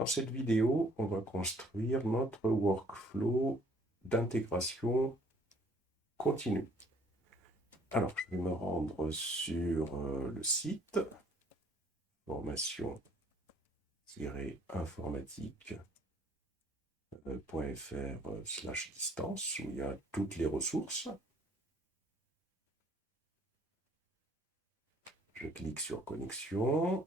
Dans cette vidéo, on va construire notre workflow d'intégration continue. Alors, je vais me rendre sur le site formation-informatique.fr/distance où il y a toutes les ressources. Je clique sur connexion.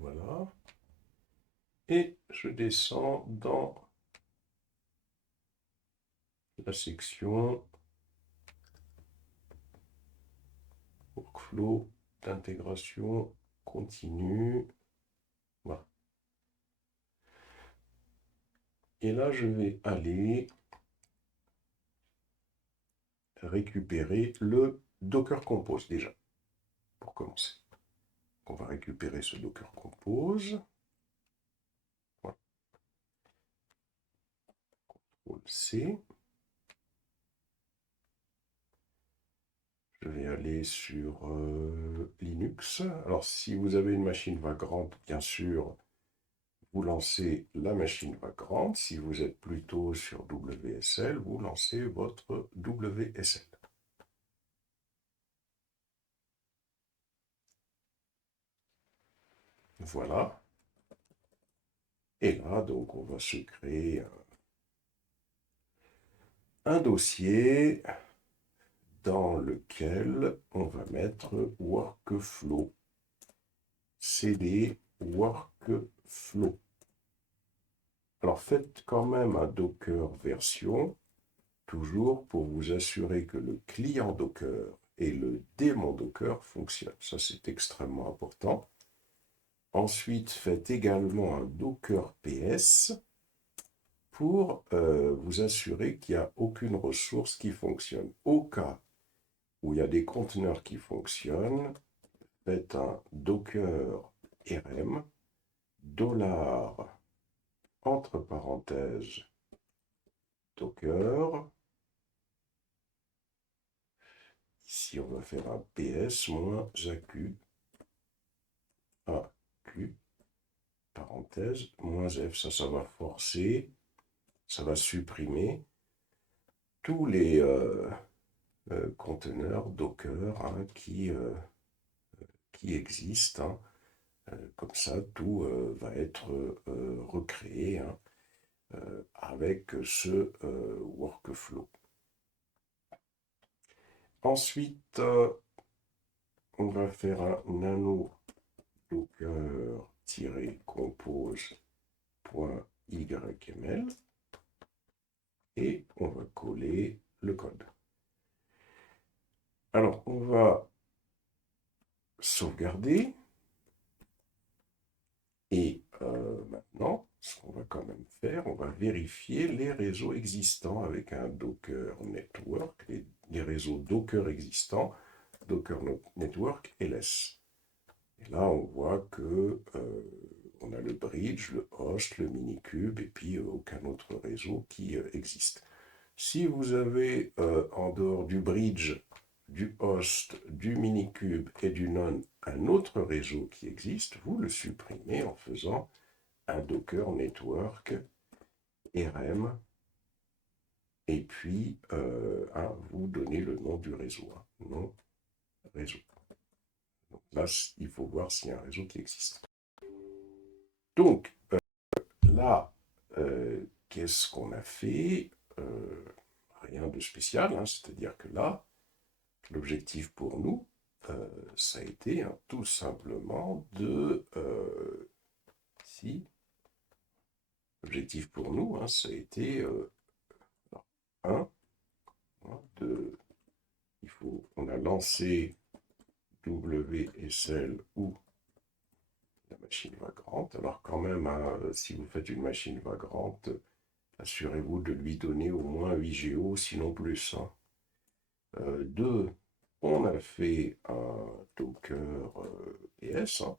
Voilà. Et je descends dans la section workflow d'intégration continue. Voilà. Et là, je vais aller récupérer le Docker Compose déjà, pour commencer. On va récupérer ce Docker Compose. Voilà. CTRL-C. Je vais aller sur Linux. Alors, si vous avez une machine Vagrant, bien sûr, vous lancez la machine Vagrant. Si vous êtes plutôt sur WSL, vous lancez votre WSL. Voilà. Et là, donc, on va se créer un dossier dans lequel on va mettre workflow. CD workflow. Alors faites quand même un Docker version, toujours pour vous assurer que le client Docker et le démon Docker fonctionnent. Ça, c'est extrêmement important. Ensuite, faites également un Docker PS pour vous assurer qu'il n'y a aucune ressource qui fonctionne. Au cas où il y a des conteneurs qui fonctionnent, faites un Docker RM, $, entre parenthèses, Docker. Ici, on va faire un PS moins AQ, AQ, parenthèse, moins F. Ça va forcer, ça va supprimer tous les conteneurs Docker qui existent. Comme ça, tout va être recréé avec ce workflow. Ensuite, on va faire un nano docker-compose.yml et on va coller le code. Alors, on va sauvegarder et maintenant, ce qu'on va quand même faire, on va vérifier les réseaux existants avec un Docker Network, les réseaux Docker existants, Docker Network LS. Et là, on voit que on a le bridge, le host, le minikube, et puis aucun autre réseau qui existe. Si vous avez, en dehors du bridge, du host, du minikube et du none, un autre réseau qui existe, vous le supprimez en faisant un Docker Network RM, et puis vous donnez le nom du réseau, nom réseau. Donc là, il faut voir s'il y a un réseau qui existe. Donc, là, qu'est-ce qu'on a fait? Rien de spécial, c'est-à-dire que là, l'objectif pour nous, ça a été tout simplement de... l'objectif pour nous, ça a été on a lancé WSL ou la machine vagrante. Alors quand même, hein, si vous faites une machine vagrante, assurez-vous de lui donner au moins 8 Go, sinon plus. Hein. 2, on a fait un Docker PS hein,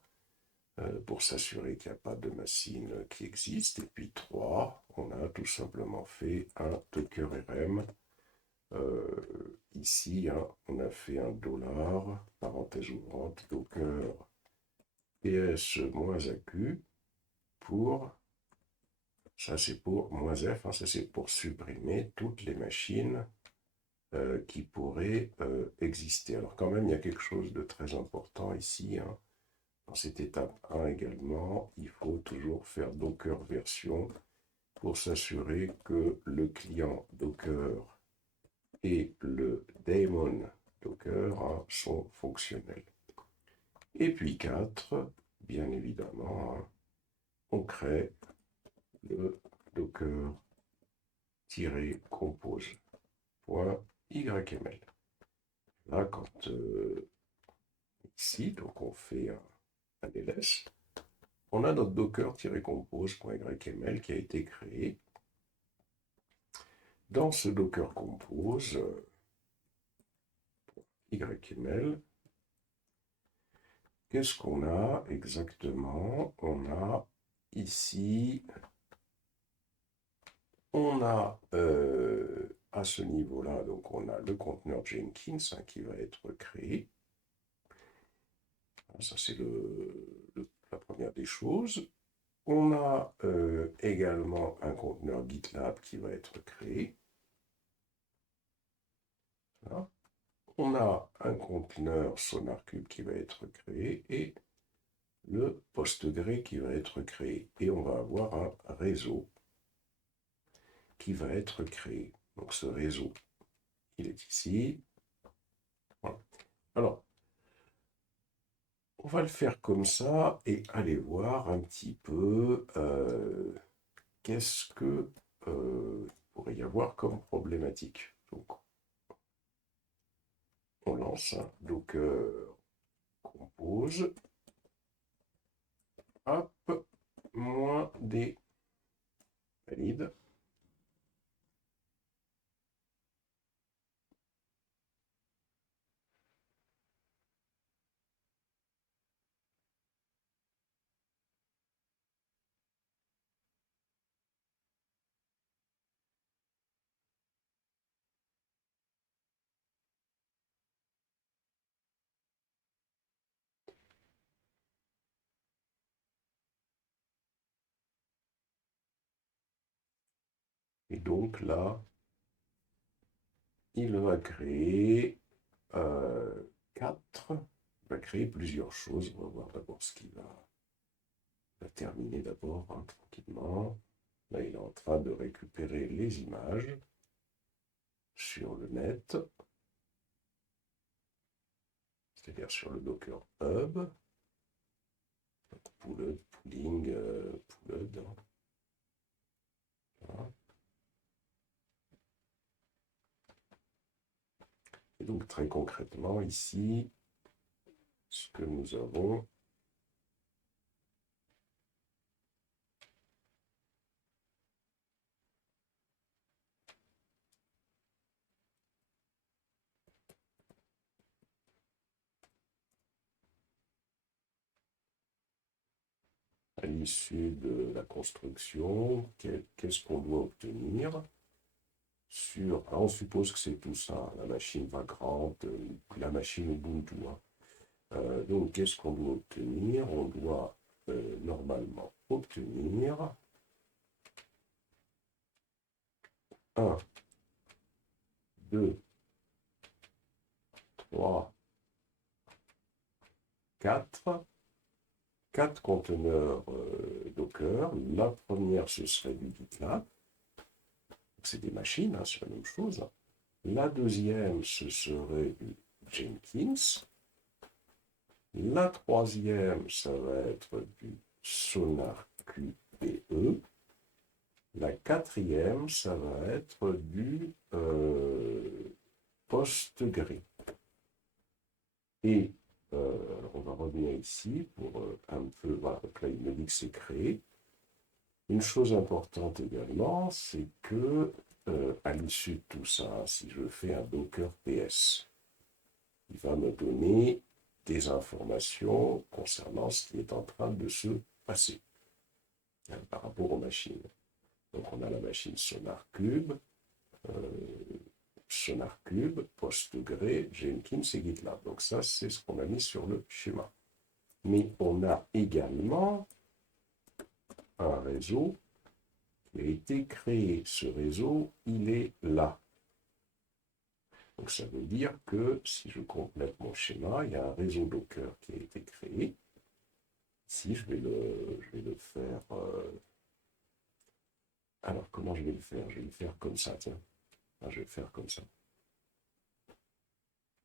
pour s'assurer qu'il n'y a pas de machine qui existe. Et puis 3, on a tout simplement fait un Docker RM. Ici, hein, on a fait un dollar, parenthèse ouvrante, Docker PS-AQ pour, ça c'est pour -F, hein, ça c'est pour supprimer toutes les machines qui pourraient exister. Alors quand même, il y a quelque chose de très important ici. Hein. Dans cette étape 1 également, il faut toujours faire Docker version pour s'assurer que le client Docker et le daemon Docker hein, sont fonctionnels. Et puis 4, bien évidemment, hein, on crée le docker-compose.yml. Là, quand ici, donc on fait un ls, on a notre docker-compose.yml qui a été créé. Dans ce docker compose yml, qu'est-ce qu'on a exactement? On a ici, on a à ce niveau-là, donc on a le conteneur Jenkins hein, qui va être créé. Ça, c'est la première des choses. On a également un conteneur GitLab qui va être créé. Voilà. On a un conteneur SonarCube qui va être créé et le Postgre qui va être créé. Et on va avoir un réseau qui va être créé. Donc ce réseau, il est ici. Voilà. Alors, on va le faire comme ça et aller voir un petit peu qu'est-ce que pourrait y avoir comme problématique. Donc, on lance un Docker compose, hop, -d valide. Et donc là, il va créer 4, il va créer plusieurs choses. On va voir d'abord ce qu'il va terminer d'abord, hein, tranquillement. Là, il est en train de récupérer les images sur le net, c'est-à-dire sur le Docker Hub, Pulled, Pulling, Pulled. Hein. Voilà. Et donc très concrètement ici, ce que nous avons, à l'issue de la construction, qu'est-ce qu'on doit obtenir sur... Alors on suppose que c'est tout ça, la machine vagrante, la machine Ubuntu. Hein. Donc qu'est-ce qu'on doit obtenir? On doit normalement obtenir 1, 2, 3, 4, 4 conteneurs Docker. La première, ce serait du GitLab. C'est des machines, hein, c'est la même chose. La deuxième, ce serait du Jenkins. La troisième, ça va être du SonarQBE. La quatrième, ça va être du Postgre. Et on va revenir ici pour un peu, voilà, donc là il me dit que c'est créé. Une chose importante également, c'est que à l'issue de tout ça, si je fais un Docker PS, il va me donner des informations concernant ce qui est en train de se passer par rapport aux machines. Donc on a la machine SonarCube, PostgRE, Jenkins et GitLab. Donc ça, c'est ce qu'on a mis sur le schéma. Mais on a également un réseau qui a été créé. Ce réseau, il est là. Donc ça veut dire que si je complète mon schéma, il y a un réseau Docker qui a été créé. Ici, je vais le faire. Alors, comment je vais le faire? Je vais le faire comme ça, tiens. Je vais le faire comme ça.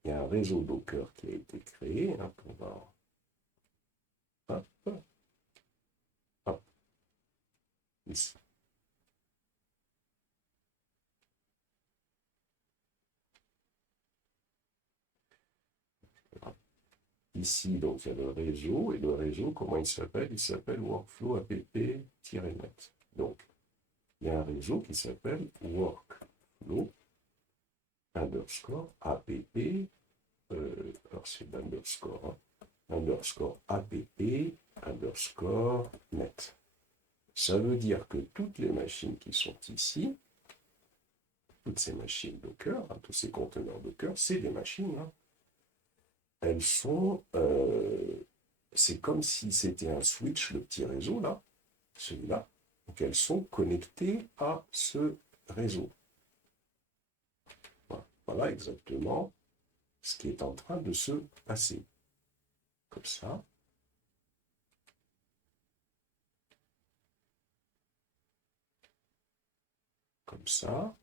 Il y a un réseau Docker qui a été créé. Hop, on va... Hop, hop, ici. Ici, donc, il y a le réseau. Et le réseau, comment il s'appelle? Il s'appelle Workflow app-net. Donc, il y a un réseau qui s'appelle Workflow underscore app. Alors, c'est l'underscore. Underscore app underscore net. Ça veut dire que toutes les machines qui sont ici, toutes ces machines Docker, tous ces conteneurs Docker, c'est des machines. Elles sont, c'est comme si c'était un switch, le petit réseau là, celui-là. Donc elles sont connectées à ce réseau. Voilà exactement ce qui est en train de se passer. Comme ça. Comme ça.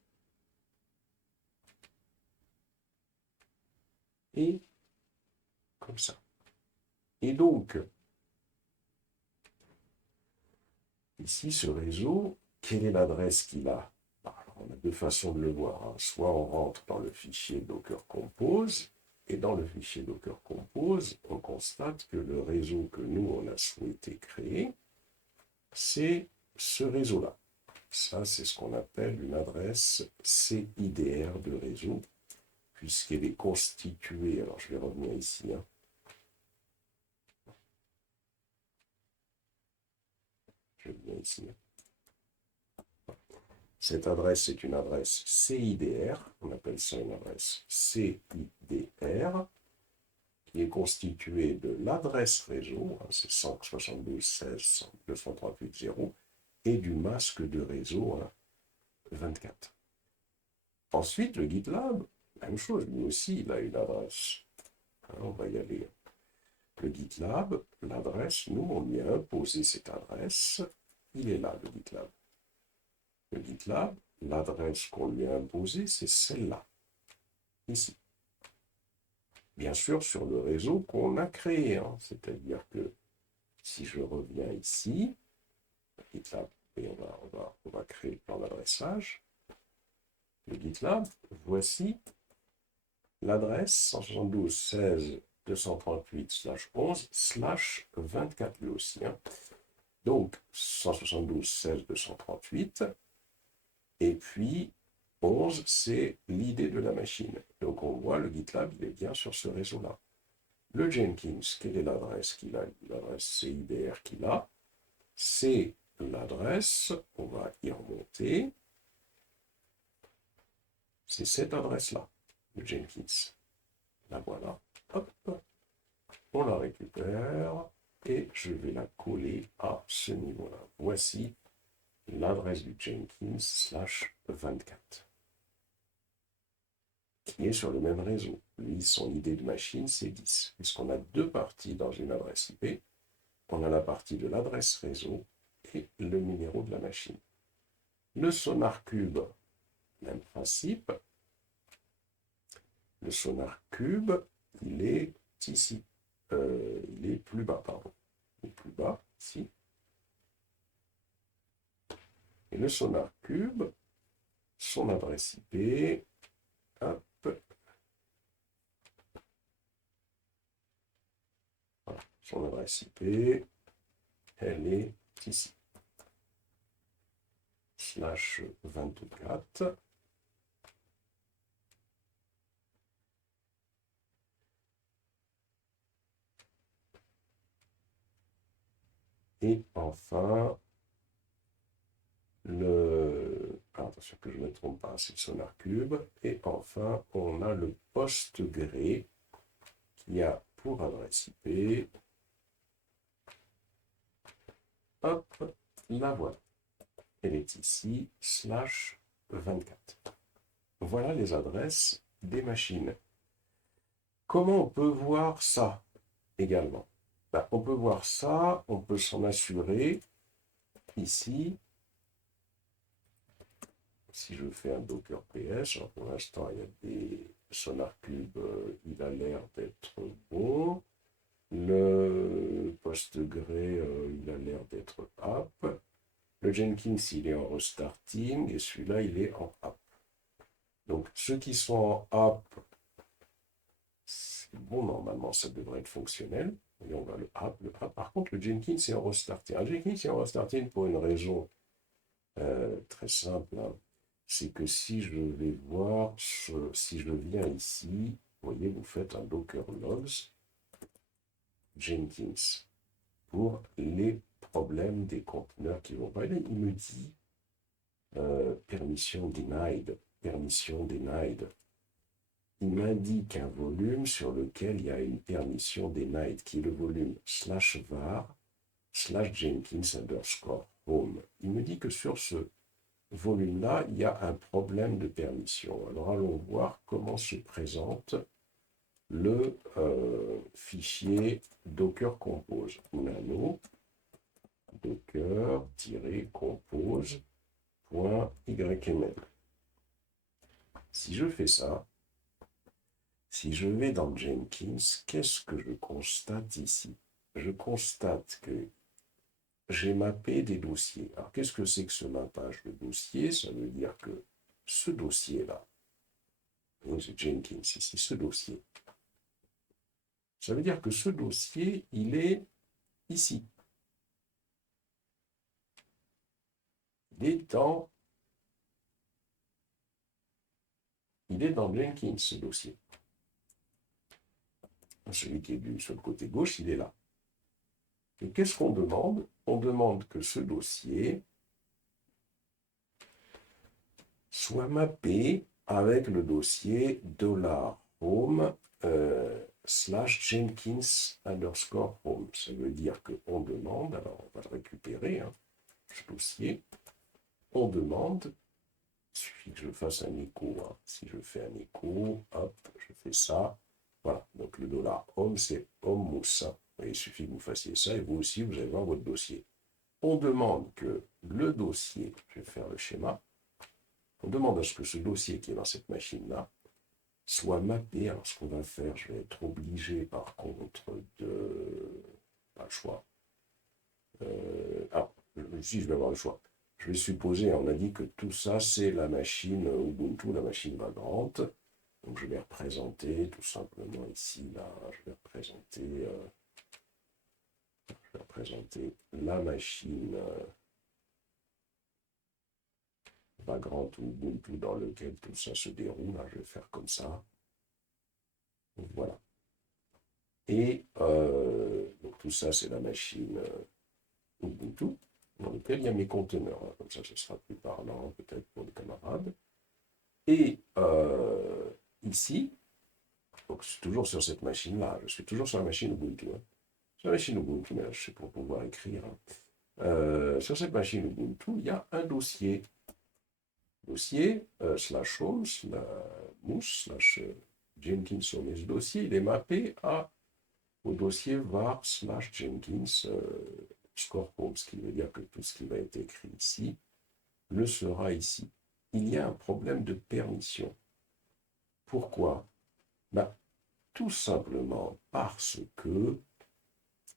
Et comme ça. Et donc, ici, ce réseau, quelle est l'adresse qu'il a? Alors, on a deux façons de le voir. Soit on rentre dans le fichier Docker Compose, et dans le fichier Docker Compose, on constate que le réseau que nous, on a souhaité créer, c'est ce réseau-là. Ça, c'est ce qu'on appelle une adresse CIDR de réseau, puisqu'elle est constituée, alors je vais revenir ici, je viens ici. Cette adresse est une adresse CIDR, on appelle ça une adresse CIDR, qui est constituée de l'adresse réseau, c'est 172.16.238.0, et du masque de réseau 24. Ensuite, le GitLab, même chose, lui aussi, il a une adresse. On va y aller. Le GitLab, l'adresse, nous, on lui a imposé cette adresse. Il est là, le GitLab. Le GitLab, l'adresse qu'on lui a imposée, c'est celle-là, ici. Bien sûr, sur le réseau qu'on a créé. C'est-à-dire que si je reviens ici, GitLab, et on va créer le plan d'adressage. Le GitLab, voici l'adresse 172.16.238/11/24 lui aussi. Donc 172.16.238 et puis 11, c'est l'idée de la machine. Donc on voit le GitLab, il est bien sur ce réseau-là. Le Jenkins, quelle est l'adresse qu'il a? L'adresse CIDR qu'il a, c'est l'adresse, on va y remonter, c'est cette adresse-là, le Jenkins. La voilà, hop, on la récupère et je vais la coller à ce niveau-là. Voici l'adresse du Jenkins /24 qui est sur le même réseau. Lui, son idée de machine, c'est 10. Puisqu'on a deux parties dans une adresse IP, on a la partie de l'adresse réseau et le numéro de la machine. Le SonarCube, même principe. Le SonarCube, il est ici. Il est plus bas, pardon. Il est plus bas, ici. Et le SonarCube, son adresse IP, hop. Voilà. Son adresse IP, elle est ici. /24. Et enfin, attention que je ne me trompe pas, c'est le SonarCube. Et enfin, on a le PostgRE qui a pour adresse IP. Hop, la voilà. Elle est ici, /24. Voilà les adresses des machines. Comment on peut voir ça également? On peut voir ça, on peut s'en assurer ici. Si je fais un Docker PS, pour l'instant il y a des SonarCube, il a l'air d'être bon. Le PostgRE, il a l'air d'être app. Le Jenkins, il est en restarting et celui-là, il est en app. Donc ceux qui sont en app, c'est bon, normalement ça devrait être fonctionnel. Et on va le app. Par contre, le Jenkins est en restarting. Le Jenkins est en restarting pour une raison très simple, hein. C'est que si je vais voir, si je viens ici, vous voyez, vous faites un Docker logs Jenkins pour les problèmes des conteneurs qui vont pas. Et là, il me dit permission denied, permission denied. Il m'indique un volume sur lequel il y a une permission denied, qui est le volume /var /Jenkins_home. Il me dit que sur ce volume-là, il y a un problème de permission. Alors allons voir comment se présente le fichier Docker Compose. Nano docker-compose.yml. Si je fais ça, si je vais dans Jenkins, qu'est-ce que je constate ici? Je constate que j'ai mappé des dossiers. Alors, qu'est-ce que c'est que ce mappage de dossier? Ça veut dire que ce dossier-là, c'est Jenkins ici, ce dossier, ça veut dire que ce dossier, il est ici. Il est dans Jenkins, ce dossier. Celui qui est sur le côté gauche, il est là. Et qu'est-ce qu'on demande? On demande que ce dossier soit mappé avec le dossier $home /Jenkins_home. Ça veut dire qu'on demande, alors on va le récupérer, hein, ce dossier, on demande, il suffit que je fasse un écho, hein. Si je fais un écho, hop, je fais ça, voilà, donc le $home, c'est home moussa. Il suffit que vous fassiez ça et vous aussi, vous allez voir votre dossier. On demande que le dossier, je vais faire le schéma, on demande à ce que ce dossier qui est dans cette machine-là soit mappé. Alors ce qu'on va faire, je vais être obligé par contre de... Pas le choix. Si je vais avoir le choix. Je vais supposer, on a dit que tout ça, c'est la machine Ubuntu, la machine vagrante. Donc je vais représenter tout simplement ici, là, je vais représenter la machine vagrante Ubuntu dans lequel tout ça se déroule. Là, je vais faire comme ça. Voilà. Et donc tout ça, c'est la machine Ubuntu dans laquelle il y a mes conteneurs. Comme ça, ce sera plus parlant peut-être pour les camarades. Et ici, donc je suis toujours sur cette machine-là. Je suis toujours sur la machine Ubuntu. Hein. Sur la machine Ubuntu, mais là, je sais pour pouvoir écrire. Hein. Sur cette machine Ubuntu, il y a un dossier. Dossier /home /mousse /Jenkins home. Et ce dossier, il est mappé au dossier var /Jenkins _home, ce qui veut dire que tout ce qui va être écrit ici le sera ici. Il y a un problème de permission. Pourquoi? Tout simplement parce que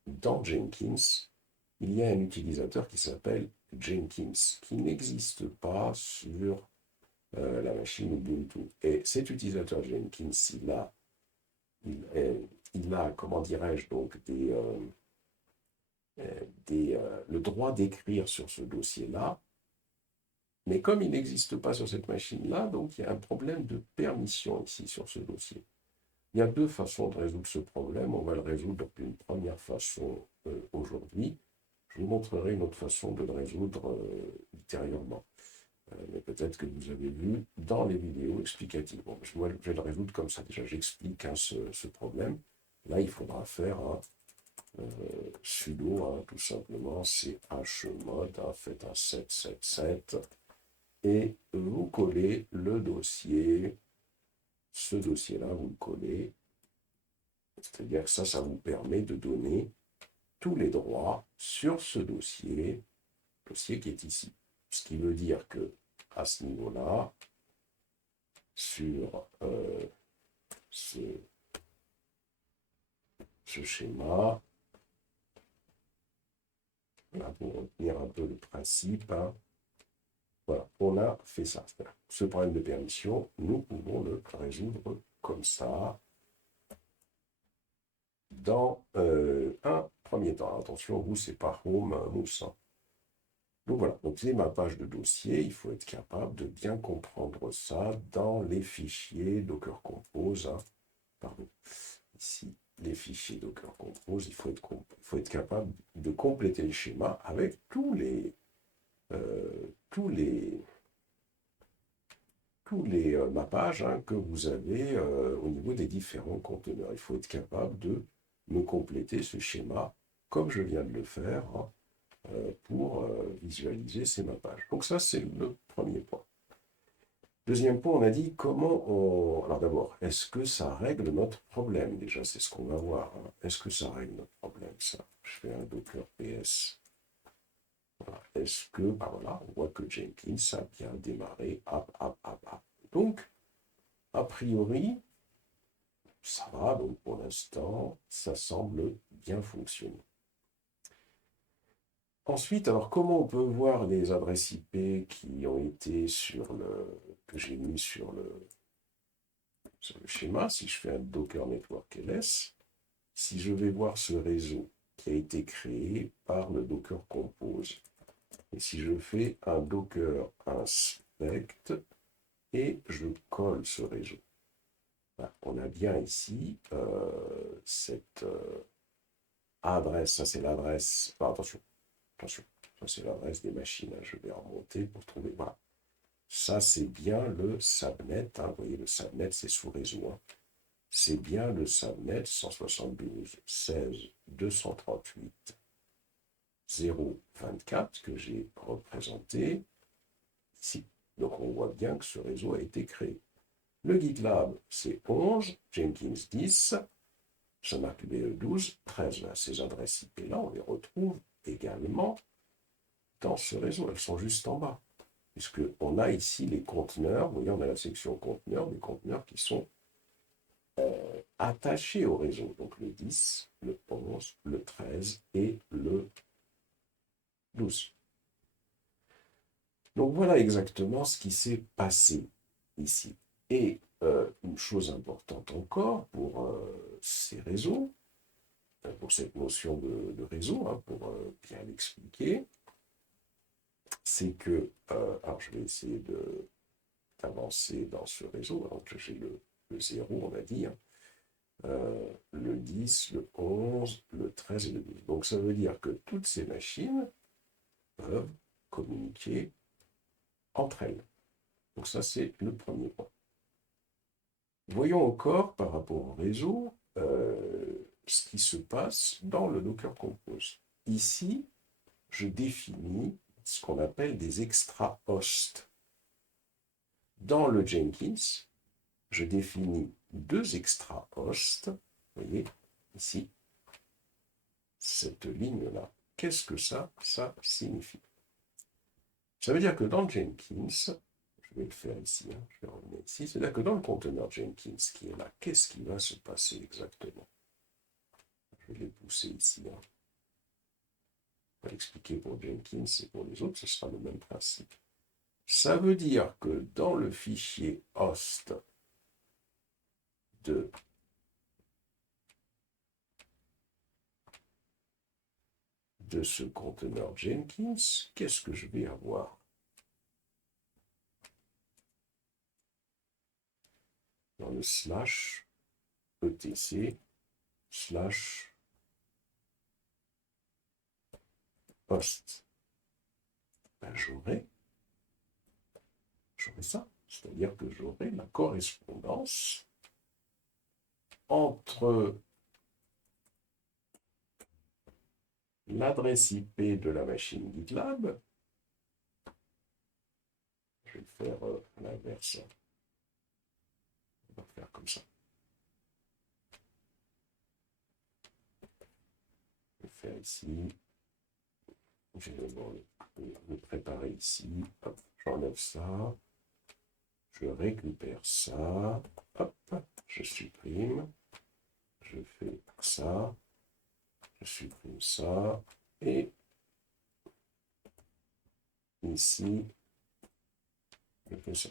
dans Jenkins, il y a un utilisateur qui s'appelle Jenkins, qui n'existe pas sur la machine Ubuntu. Et cet utilisateur Jenkins, il a comment dirais-je, donc le droit d'écrire sur ce dossier-là, mais comme il n'existe pas sur cette machine-là, donc il y a un problème de permission ici sur ce dossier. Il y a deux façons de résoudre ce problème. On va le résoudre d'une première façon aujourd'hui. Je vous montrerai une autre façon de le résoudre ultérieurement. Mais peut-être que vous avez vu dans les vidéos explicatives. Bon, je vais le résoudre comme ça. Déjà, j'explique ce problème. Là, il faudra faire un sudo, tout simplement, chmod, faites un 777, et vous collez le dossier. Ce dossier-là, vous le collez. C'est-à-dire que ça vous permet de donner tous les droits sur ce dossier qui est ici. Ce qui veut dire que à ce niveau-là, sur ce schéma, là, pour retenir un peu le principe, voilà, on a fait ça. Ce problème de permission, nous pouvons le résoudre comme ça, dans un premier temps. Attention, vous, c'est pas home, mousse. Donc voilà, donc c'est ma page de dossier. Il faut être capable de bien comprendre ça dans les fichiers Docker Compose. Pardon, ici, les fichiers Docker Compose, il faut être capable de compléter le schéma avec tous les mappages que vous avez au niveau des différents conteneurs. Il faut être capable de me compléter ce schéma comme je viens de le faire pour visualiser ces mappages. Donc ça, c'est le premier point. Deuxième point, on a dit comment on... Alors d'abord, est-ce que ça règle notre problème? Déjà, c'est ce qu'on va voir. Est-ce que ça règle notre problème, ça? Je fais un docker ps. Voilà. Est-ce que... Ben voilà, on voit que Jenkins a bien démarré. Donc, a priori, ça va. Donc, pour l'instant, ça semble bien fonctionner. Ensuite, alors comment on peut voir les adresses IP qui ont été que j'ai mis sur le schéma? Si je fais un Docker Network ls, si je vais voir ce réseau qui a été créé par le Docker Compose, et si je fais un Docker inspect et je colle ce réseau, on a bien ici cette adresse. Ça, c'est l'adresse. Attention, ça c'est l'adresse des machines. Je vais remonter pour trouver. Voilà. Ça, c'est bien le subnet. Vous voyez, le subnet, c'est sous réseau. C'est bien le subnet 172.16.238.0.24 que j'ai représenté ici. Donc, on voit bien que ce réseau a été créé. Le GitLab, c'est 11, Jenkins 10, SonarQBE 12, 13. Ces adresses IP-là, on les retrouve également dans ce réseau. Elles sont juste en bas. Puisqu'on a ici les conteneurs. Vous voyez, on a la section conteneurs, des conteneurs qui sont attachés au réseau. Donc le 10, le 11, le 13 et le 12. Donc voilà exactement ce qui s'est passé ici. Et une chose importante encore pour ces réseaux, pour cette notion de réseau, pour bien l'expliquer, c'est que, alors je vais essayer d'avancer dans ce réseau. Donc j'ai le 0, on a dit, le 10, le 11, le 13 et le 12. Donc ça veut dire que toutes ces machines peuvent communiquer entre elles. Donc ça, c'est le premier point. Voyons encore par rapport au réseau ce qui se passe dans le Docker Compose. Ici, je définis ce qu'on appelle des extra hosts. Dans le Jenkins, je définis deux extra hosts. Vous voyez, ici, cette ligne-là. Qu'est-ce que ça signifie? Ça veut dire que dans Jenkins, je vais le faire ici, je vais revenir ici, c'est-à-dire que dans le conteneur Jenkins qui est là, qu'est-ce qui va se passer exactement? Je vais les pousser ici. Je vais l'expliquer pour Jenkins et pour les autres, ce sera le même principe. Ça veut dire que dans le fichier host de de ce conteneur Jenkins, qu'est-ce que je vais avoir? Dans le slash etc slash post, ben j'aurai ça. C'est-à-dire que j'aurai la correspondance entre l'adresse IP de la machine GitLab. Je vais faire l'inverse. On va faire comme ça. Je vais faire ici. Je vais le préparer ici. Hop, j'enlève ça. Je récupère ça. Hop, je supprime. Je fais ça. Je supprime ça. Et ici, je fais ça.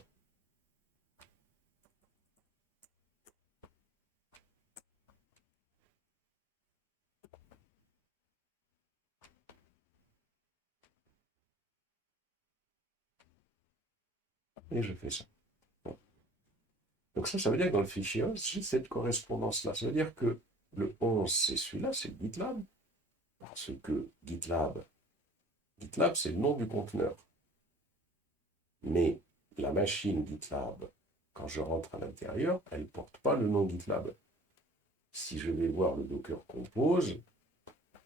Et je fais ça. Bon. Donc ça veut dire que dans le fichier 11, j'ai cette correspondance-là. Ça veut dire que le 11, c'est celui-là, c'est GitLab. Parce que GitLab, c'est le nom du conteneur. Mais la machine GitLab, quand je rentre à l'intérieur, elle ne porte pas le nom GitLab. Si je vais voir le Docker Compose,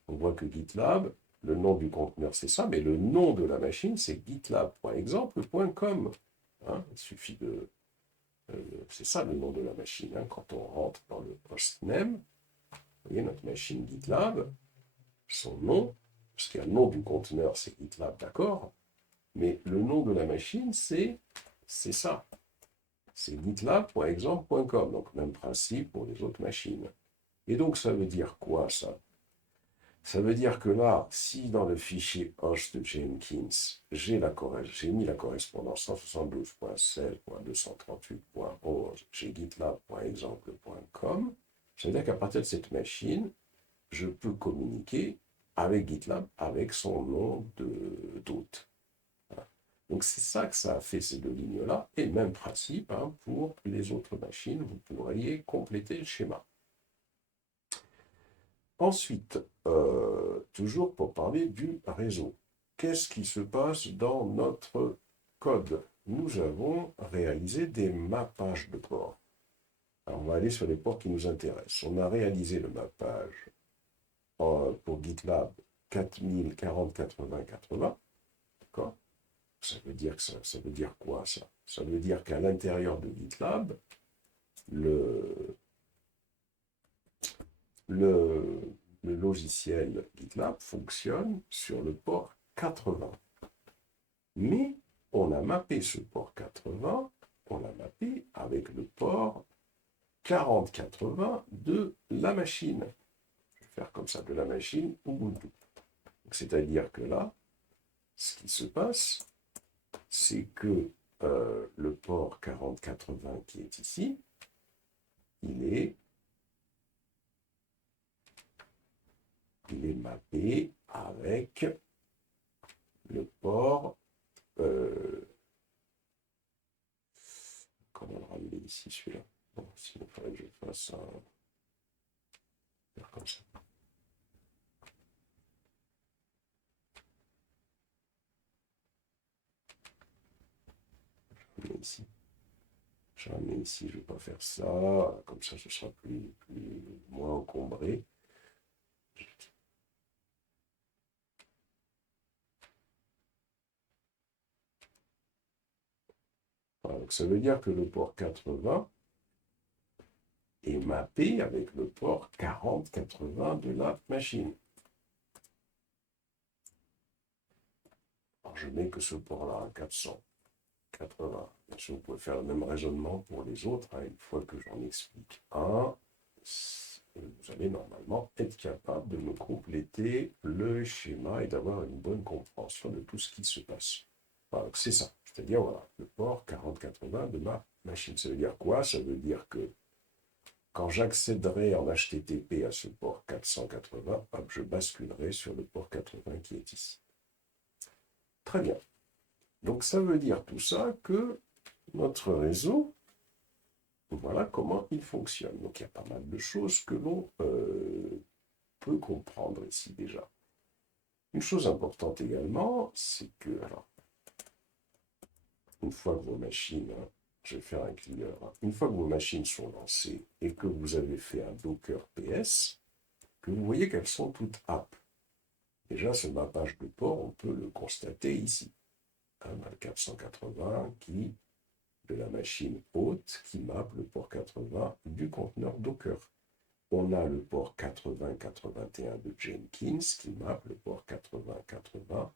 on voit que GitLab, le nom du conteneur, c'est ça, mais le nom de la machine, c'est gitlab.exemple.com. Hein, il suffit de... c'est ça le nom de la machine. Hein, quand on rentre dans le hostname, vous voyez notre machine GitLab, son nom, parce qu'il y a le nom du conteneur, c'est GitLab, d'accord, mais le nom de la machine, c'est ça. C'est gitlab.exemple.com, donc même principe pour les autres machines. Et donc ça veut dire quoi ça? Ça veut dire que là, si dans le fichier host de Jenkins, j'ai mis la correspondance 172.16.238.11 chez gitlab.exemple.com, ça veut dire qu'à partir de cette machine, je peux communiquer avec GitLab avec son nom d'hôte. Voilà. Donc c'est ça que ça a fait ces deux lignes-là, et même principe hein, pour les autres machines, vous pourriez compléter le schéma. Ensuite, toujours pour parler du réseau, qu'est-ce qui se passe dans notre code? Nous avons réalisé des mappages de ports. Alors, on va aller sur les ports qui nous intéressent. On a réalisé le mappage pour GitLab 4000, 40, 80, 80. D'accord? Ça veut dire quoi ça? Ça veut dire qu'à l'intérieur de GitLab, le logiciel GitLab fonctionne sur le port 80. Mais on a mappé ce port 80, on l'a mappé avec le port 4080 de la machine. Je vais faire comme ça, de la machine Ubuntu. C'est-à-dire que là, ce qui se passe, c'est que le port 4080 qui est ici, il est mappé avec le port. Comment le ramener ici, celui-là? Bon, sinon, il faudrait que je fasse un. Faire comme ça. Je ramène ici. Je ramène ici, je ne vais pas faire ça. Comme ça, ce sera moins encombré. Voilà, donc ça veut dire que le port 80 est mappé avec le port 4080 de la machine. Alors je mets que ce port-là à 480. Bien sûr, vous pouvez faire le même raisonnement pour les autres. Hein. Une fois que j'en explique un, vous allez normalement être capable de me compléter le schéma et d'avoir une bonne compréhension de tout ce qui se passe. Voilà, c'est ça. C'est-à-dire, voilà, le port 4080 de ma machine. Ça veut dire quoi? Ça veut dire que quand j'accéderai en HTTP à ce port 480, hop, je basculerai sur le port 80 qui est ici. Très bien. Donc ça veut dire tout ça que notre réseau, voilà comment il fonctionne. Donc il y a pas mal de choses que l'on peut comprendre ici déjà. Une chose importante également, c'est que, alors, une fois que vos machines, je vais faire un clear, une fois que vos machines sont lancées et que vous avez fait un Docker PS, que vous voyez qu'elles sont toutes app. Déjà, ce mappage de port, on peut le constater ici. On a le 480 qui, de la machine haute, qui mappe le port 80 du conteneur Docker. On a le port 8081 de Jenkins qui mappe le port 8080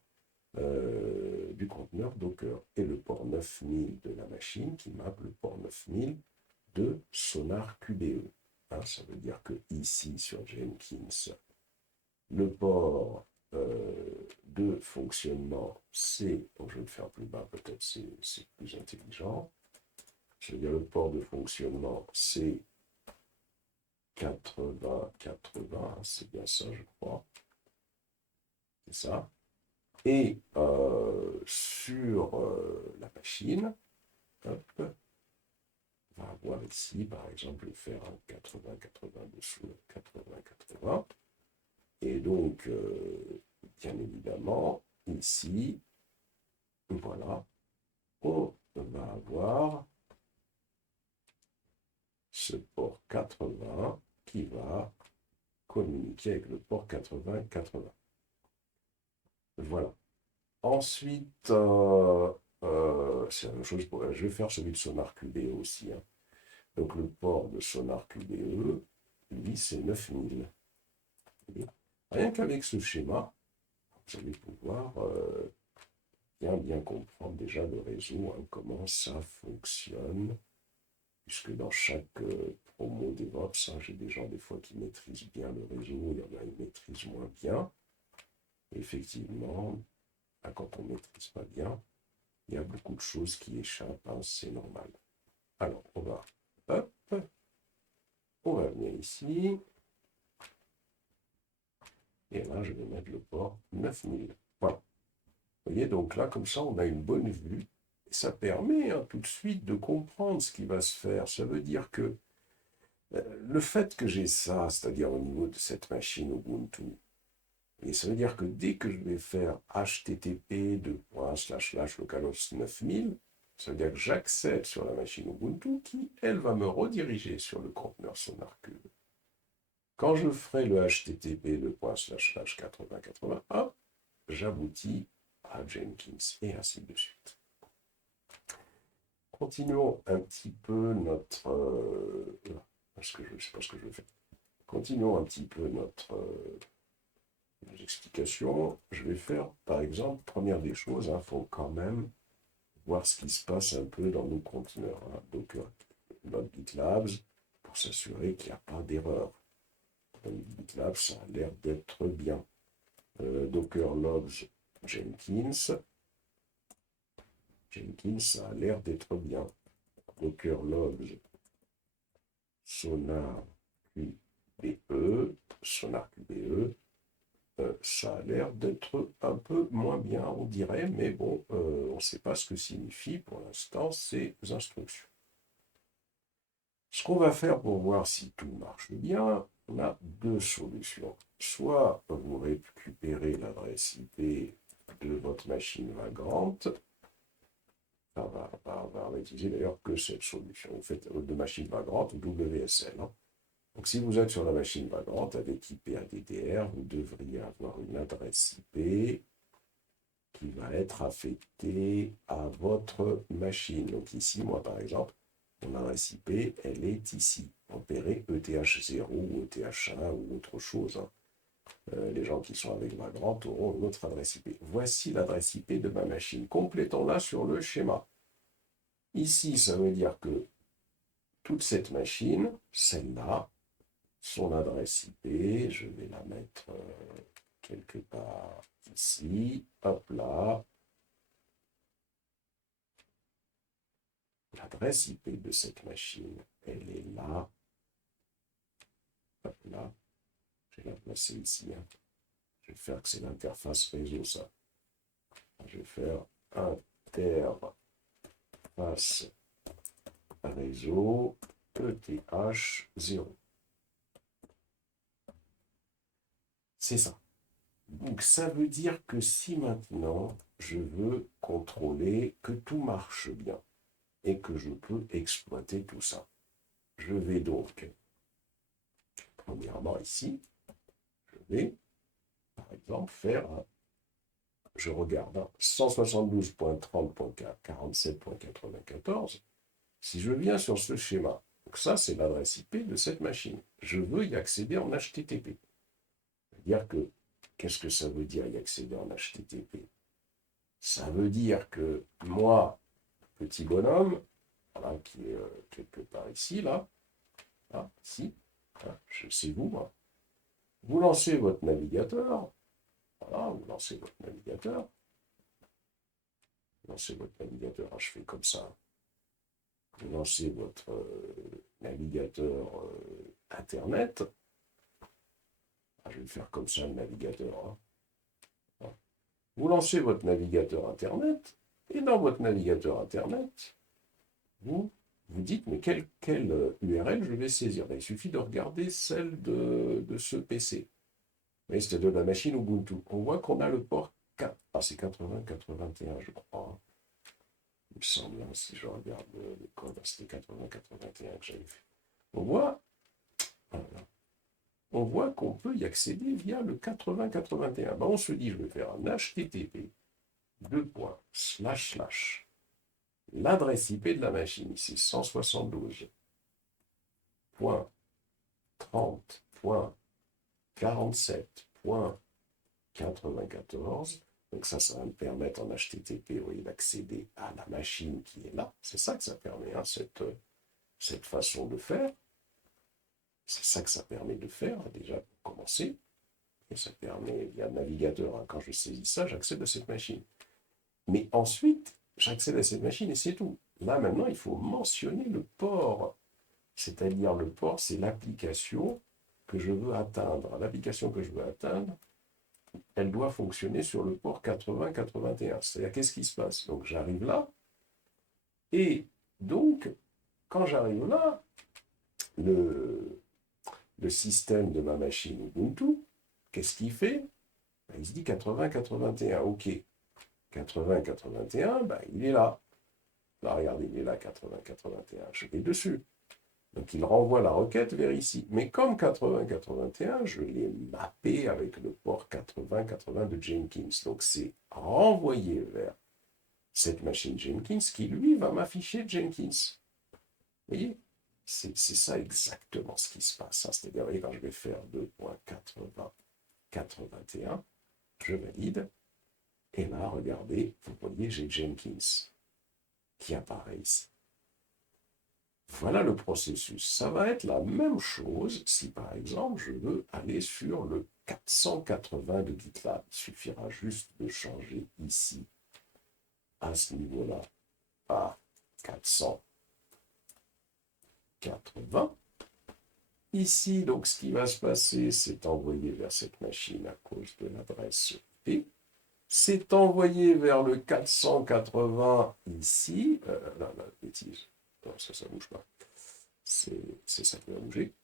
du conteneur Docker et le port 9000 de la machine qui mappe le port 9000 de Sonar QBE. Ça veut dire que ici sur Jenkins, le port de fonctionnement c'est, je vais le faire plus bas, peut-être c'est plus intelligent. Je veux dire le port de fonctionnement c'est 80, c'est bien ça je crois. C'est ça. Et sur la machine, hop, on va avoir ici, par exemple, faire un 80-80 dessous le 80-80. Et donc, bien évidemment, ici, voilà, on va avoir ce port 80 qui va communiquer avec le port 80-80. Voilà. Ensuite, c'est la même chose, je vais faire celui de Sonar QBE aussi. Donc le port de Sonar QBE, lui, c'est 9000. Rien qu'avec ce schéma, vous allez pouvoir bien comprendre déjà le réseau, comment ça fonctionne, puisque dans chaque promo DevOps, j'ai des gens des fois qui maîtrisent bien le réseau, il y en a qui maîtrisent moins bien. Et effectivement, quand on ne maîtrise pas bien, il y a beaucoup de choses qui échappent, c'est normal. Alors, on va venir ici. Et là, je vais mettre le port 9000. Voilà. Vous voyez, donc là, comme ça, on a une bonne vue. Et ça permet tout de suite de comprendre ce qui va se faire. Ça veut dire que le fait que j'ai ça, c'est-à-dire au niveau de cette machine Ubuntu, et ça veut dire que dès que je vais faire http localhost 9000, ça veut dire que j'accède sur la machine Ubuntu qui, elle, va me rediriger sur le conteneur SonarQube. Quand je ferai le http 8080, hop, j'aboutis à Jenkins et ainsi de suite. Continuons un petit peu notre... je ne sais pas ce que je vais faire. Continuons un petit peu notre explication. Je vais faire, par exemple, première des choses, faut quand même voir ce qui se passe un peu dans nos conteneurs. Donc, notre GitLab, pour s'assurer qu'il n'y a pas d'erreur. GitLab, ça a l'air d'être bien. Docker logs Jenkins, ça a l'air d'être bien. Docker logs Sonar QBE, ça a l'air d'être un peu moins bien, on dirait, mais bon, on ne sait pas ce que signifient pour l'instant ces instructions. Ce qu'on va faire pour voir si tout marche bien, on a deux solutions. Soit vous récupérez l'adresse IP de votre machine vagrante. On va utiliser d'ailleurs que cette solution. Vous faites de machine vagrante ou WSL. Donc si vous êtes sur la machine vagrante avec IP ADDR, vous devriez avoir une adresse IP qui va être affectée à votre machine. Donc ici, moi par exemple, mon adresse IP, elle est ici. Repérez ETH0 ou ETH1 ou autre chose. Les gens qui sont avec Vagrant auront une autre adresse IP. Voici l'adresse IP de ma machine. Complétons-la sur le schéma. Ici, ça veut dire que toute cette machine, celle-là, son adresse IP, je vais la mettre quelque part ici. Hop là. L'adresse IP de cette machine, elle est là. Hop là, je vais la placer ici. Hein. Je vais faire que c'est l'interface réseau, ça. Je vais faire interface réseau ETH0. C'est ça. Donc ça veut dire que si maintenant je veux contrôler que tout marche bien et que je peux exploiter tout ça, je vais donc, premièrement ici, je vais par exemple faire, je regarde, 172.30.47.94, si je viens sur ce schéma, donc ça c'est l'adresse IP de cette machine, je veux y accéder en HTTP. C'est-à-dire que, qu'est-ce que ça veut dire y accéder en HTTP? Ça veut dire que moi, petit bonhomme, voilà, qui est quelque part ici, là, ici, hein, c'est vous, hein, vous lancez votre navigateur, voilà, vous lancez votre navigateur, je fais comme ça, vous lancez votre navigateur Internet, je vais faire comme ça le navigateur, hein. Vous lancez votre navigateur Internet, et dans votre navigateur Internet, vous dites, mais quelle URL je vais saisir? Il suffit de regarder celle de ce PC. C'est de la machine Ubuntu. On voit qu'on a le port 4. Ah, c'est 80-81, je crois. Hein. Il me semble, hein, si je regarde le code, c'était 80-81 que j'avais fait. On voit, voilà. On voit qu'on peut y accéder via le 80-81. Ben, on se dit, je vais faire un HTTP, l'adresse IP de la machine, c'est 172.30.47.94. Donc ça va me permettre en HTTP, vous voyez, d'accéder à la machine qui est là. C'est ça que ça permet, hein, cette façon de faire. C'est ça que ça permet de faire, déjà, pour commencer. Et ça permet, via le navigateur, hein, quand je saisis ça, j'accède à cette machine. Mais ensuite, j'accède à cette machine et c'est tout. Là, maintenant, il faut mentionner le port. C'est-à-dire, le port, c'est l'application que je veux atteindre. L'application que je veux atteindre, elle doit fonctionner sur le port 80-81. C'est-à-dire, qu'est-ce qui se passe? Donc, j'arrive là. Et donc, quand j'arrive là, le système de ma machine Ubuntu, qu'est-ce qu'il fait? Il se dit 80-81. OK. 80-81, il est là. Là, regardez, il est là, 80-81. Je vais dessus. Donc, il renvoie la requête vers ici. Mais comme 80-81, je l'ai mappé avec le port 80-80 de Jenkins. Donc, c'est renvoyé vers cette machine Jenkins qui, lui, va m'afficher Jenkins. Vous voyez? C'est ça exactement ce qui se passe. Hein. C'est-à-dire, quand je vais faire 2.80-81, je valide. Et là, regardez, vous voyez, j'ai Jenkins qui apparaît ici. Voilà le processus. Ça va être la même chose si, par exemple, je veux aller sur le 480 de GitLab. Il suffira juste de changer ici, à ce niveau-là, à 480. Ici, donc, ce qui va se passer, c'est envoyer vers cette machine à cause de l'adresse IP. C'est envoyé vers le 480 ici. Là, bêtise. Non, ça ne bouge pas. C'est ça qui va bouger.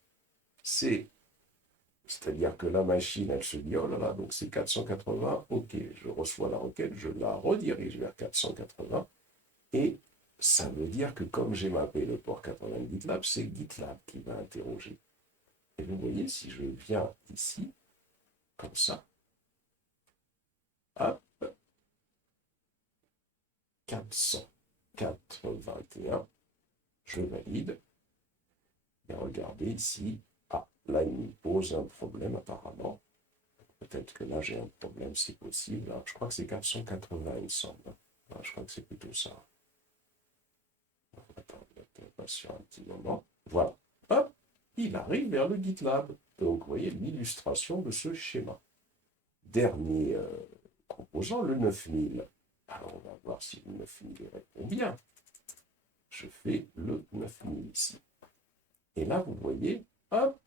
C'est-à-dire que la machine, elle se dit, oh là là, donc c'est 480, ok, je reçois la requête, je la redirige vers 480, et ça veut dire que comme j'ai mappé le port 80 de GitLab, c'est GitLab qui va interroger. Et vous voyez, si je viens ici, comme ça, hop, 481, je valide. Et regardez ici, là il me pose un problème apparemment. Peut-être que là j'ai un problème, c'est possible. Je crois que c'est 480, il me semble. Je crois que c'est plutôt ça. Attends, pas sur un petit moment. Voilà. Hop, il arrive vers le GitLab. Donc vous voyez l'illustration de ce schéma. Dernier composant, le 9000. Alors on va voir si le 9000 répond bien. Je fais le 9000 ici. Et là, vous voyez, hop,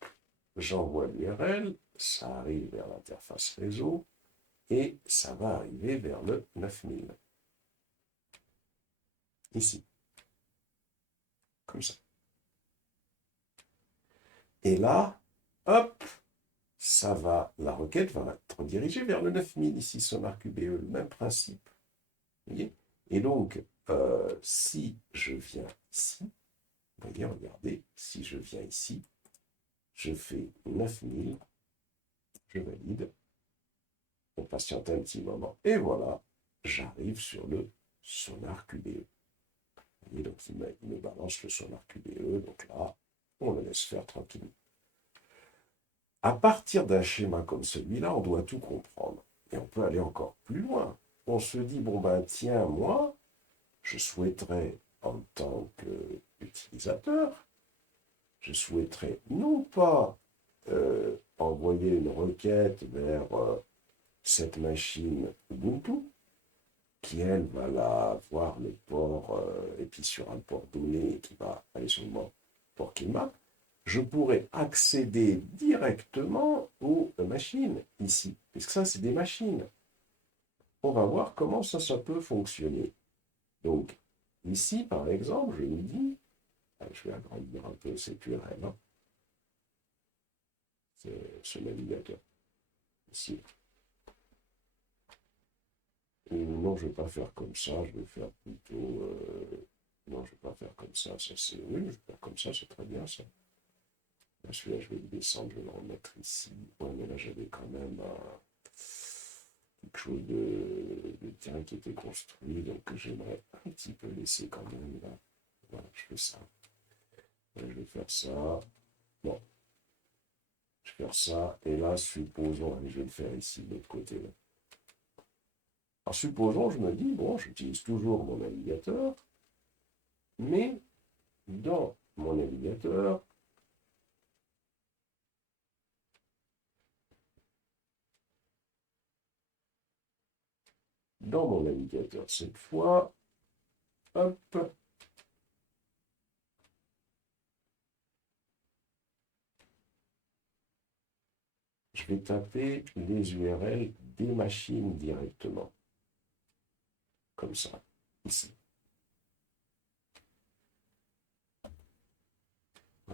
j'envoie l'URL, ça arrive vers l'interface réseau, et ça va arriver vers le 9000. Ici. Comme ça. Et là, hop, la requête va être dirigée vers le 9000 ici, SonarQBE, le même principe. Vous voyez? Et donc, si je viens ici, vous voyez, regardez, si je viens ici, je fais 9000, je valide, on patiente un petit moment, et voilà, j'arrive sur le SonarQBE. Vous voyez, donc il me balance le SonarQBE, donc là, on le laisse faire tranquillement. À partir d'un schéma comme celui-là, on doit tout comprendre. Et on peut aller encore plus loin. On se dit, bon ben tiens, moi, je souhaiterais, en tant qu'utilisateur, je souhaiterais non pas envoyer une requête vers cette machine Ubuntu, qui elle va la voir le port, et puis sur un port donné qui va aller sur le port qu'il m'a, je pourrais accéder directement aux machines ici, puisque ça, c'est des machines. On va voir comment ça peut fonctionner. Donc, ici, par exemple, je me dis, je vais agrandir un peu cette URL, hein, ce navigateur, ici. Et non, je ne vais pas faire comme ça, je vais faire plutôt... non, je ne vais pas faire comme ça, ça c'est... Oui, je vais faire comme ça, c'est très bien ça. Là, celui-là, je vais le descendre, je vais le remettre ici. Ouais, mais là, j'avais quand même quelque chose de bien qui était construit, donc j'aimerais un petit peu laisser quand même là. Voilà, je fais ça. Là, je vais faire ça. Bon, je vais faire ça. Et là, supposons, allez, je vais le faire ici, de l'autre côté. Là. Alors, supposons, je me dis, bon, j'utilise toujours mon navigateur, mais dans mon navigateur, cette fois, hop, je vais taper les URL des machines directement. Comme ça, ici.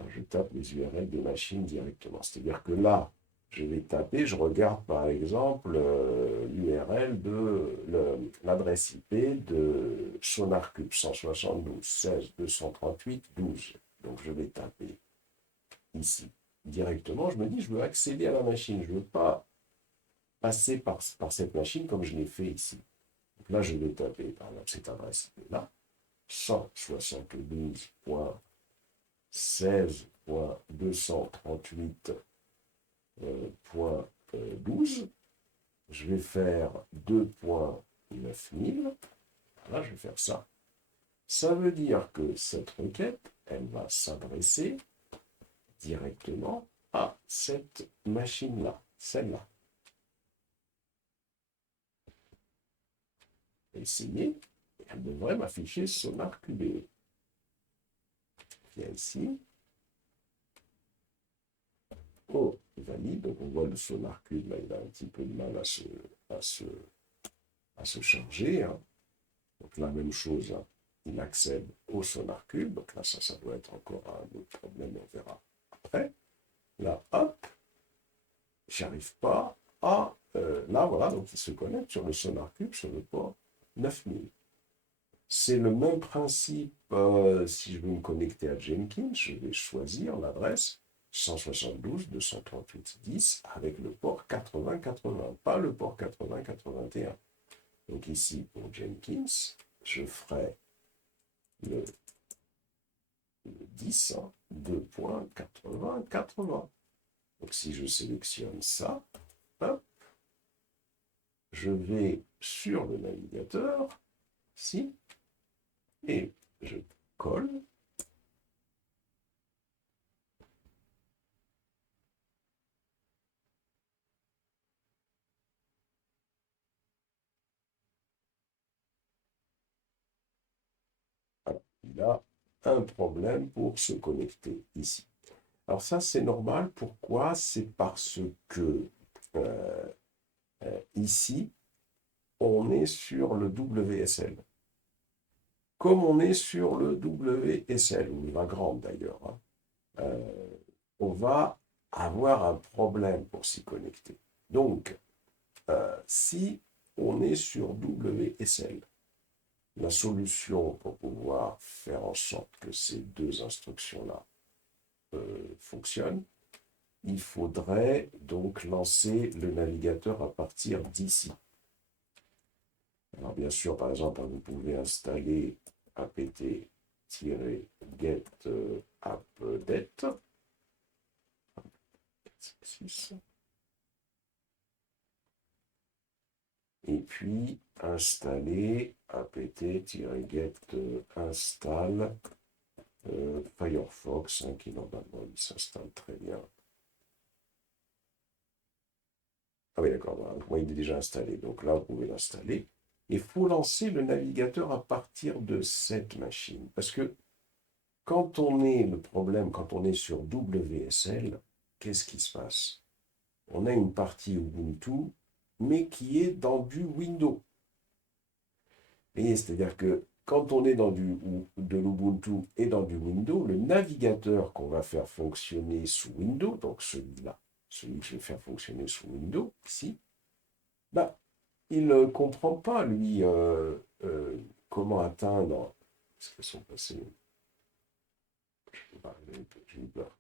Je tape les URL des machines directement. C'est-à-dire que là, je vais taper, je regarde par exemple l'URL de l'adresse IP de SonarCube 172.16.238.12. Donc je vais taper ici directement. Je me dis, je veux accéder à la machine. Je ne veux pas passer par cette machine comme je l'ai fait ici. Donc là, je vais taper par exemple cette adresse IP-là, 172.16.238.12. Je vais faire 2.9000. Là, je vais faire ça. Ça veut dire que cette requête, elle va s'adresser directement à cette machine-là, celle-là. Essayer, elle devrait m'afficher SonarQBE. Viens ici. Oh, valide. Donc on voit le SonarCube, là, il a un petit peu de mal à se charger. Hein. Donc la même chose, hein. Il accède au SonarCube. Donc là, ça doit être encore un autre problème, on verra après. Là, hop, j'arrive pas à... là, voilà, donc il se connecte sur le SonarCube, sur le port 9000. C'est le même principe, si je veux me connecter à Jenkins, je vais choisir l'adresse 172.238.10 avec le port 8080, pas le port 8081. Donc ici, pour Jenkins, je ferai le 10, 2.8080. Donc si je sélectionne ça, hop, je vais sur le navigateur, ici, et je colle. Voilà. Il a un problème pour se connecter ici. Alors ça, c'est normal. Pourquoi? C'est parce que euh, ici, on est sur le WSL. Comme on est sur le WSL, ou la grande d'ailleurs, hein, on va avoir un problème pour s'y connecter. Donc, si on est sur WSL, la solution pour pouvoir faire en sorte que ces deux instructions-là fonctionnent, il faudrait donc lancer le navigateur à partir d'ici. Alors bien sûr, par exemple, vous pouvez installer apt-get appdate. Et puis installer apt-get install Firefox, hein, qui normalement il s'installe très bien. Ah oui, d'accord, voilà. Moi il est déjà installé, donc là vous pouvez l'installer. Il faut lancer le navigateur à partir de cette machine, parce que quand on est, le problème, quand on est sur WSL, qu'est-ce qui se passe? On a une partie Ubuntu, mais qui est dans du Windows. Et c'est-à-dire que quand on est dans de l'Ubuntu et dans du Windows, le navigateur qu'on va faire fonctionner sous Windows, donc celui-là, celui que je vais faire fonctionner sous Windows, ici, bah, il ne comprend pas, lui, comment atteindre. Est-ce qu'elles sont passées? J'ai eu peur.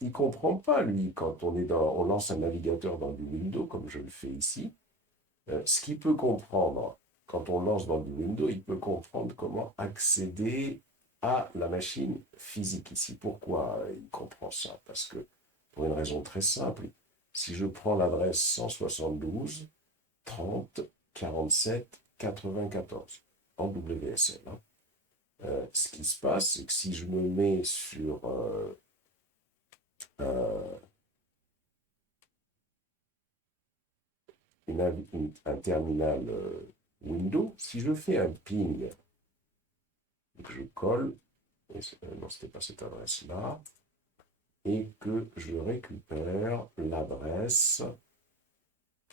Il ne comprend pas, lui, quand on lance un navigateur dans du Windows, comme je le fais ici. Ce qu'il peut comprendre, quand on lance dans du Windows, il peut comprendre comment accéder à la machine physique ici. Pourquoi il comprend ça? Parce que, pour une raison très simple, si je prends l'adresse 172 30 47 94 en WSL, hein, ce qui se passe, c'est que si je me mets sur un, un terminal Windows, si je fais un ping, que je colle, non, ce n'était pas cette adresse-là, et que je récupère l'adresse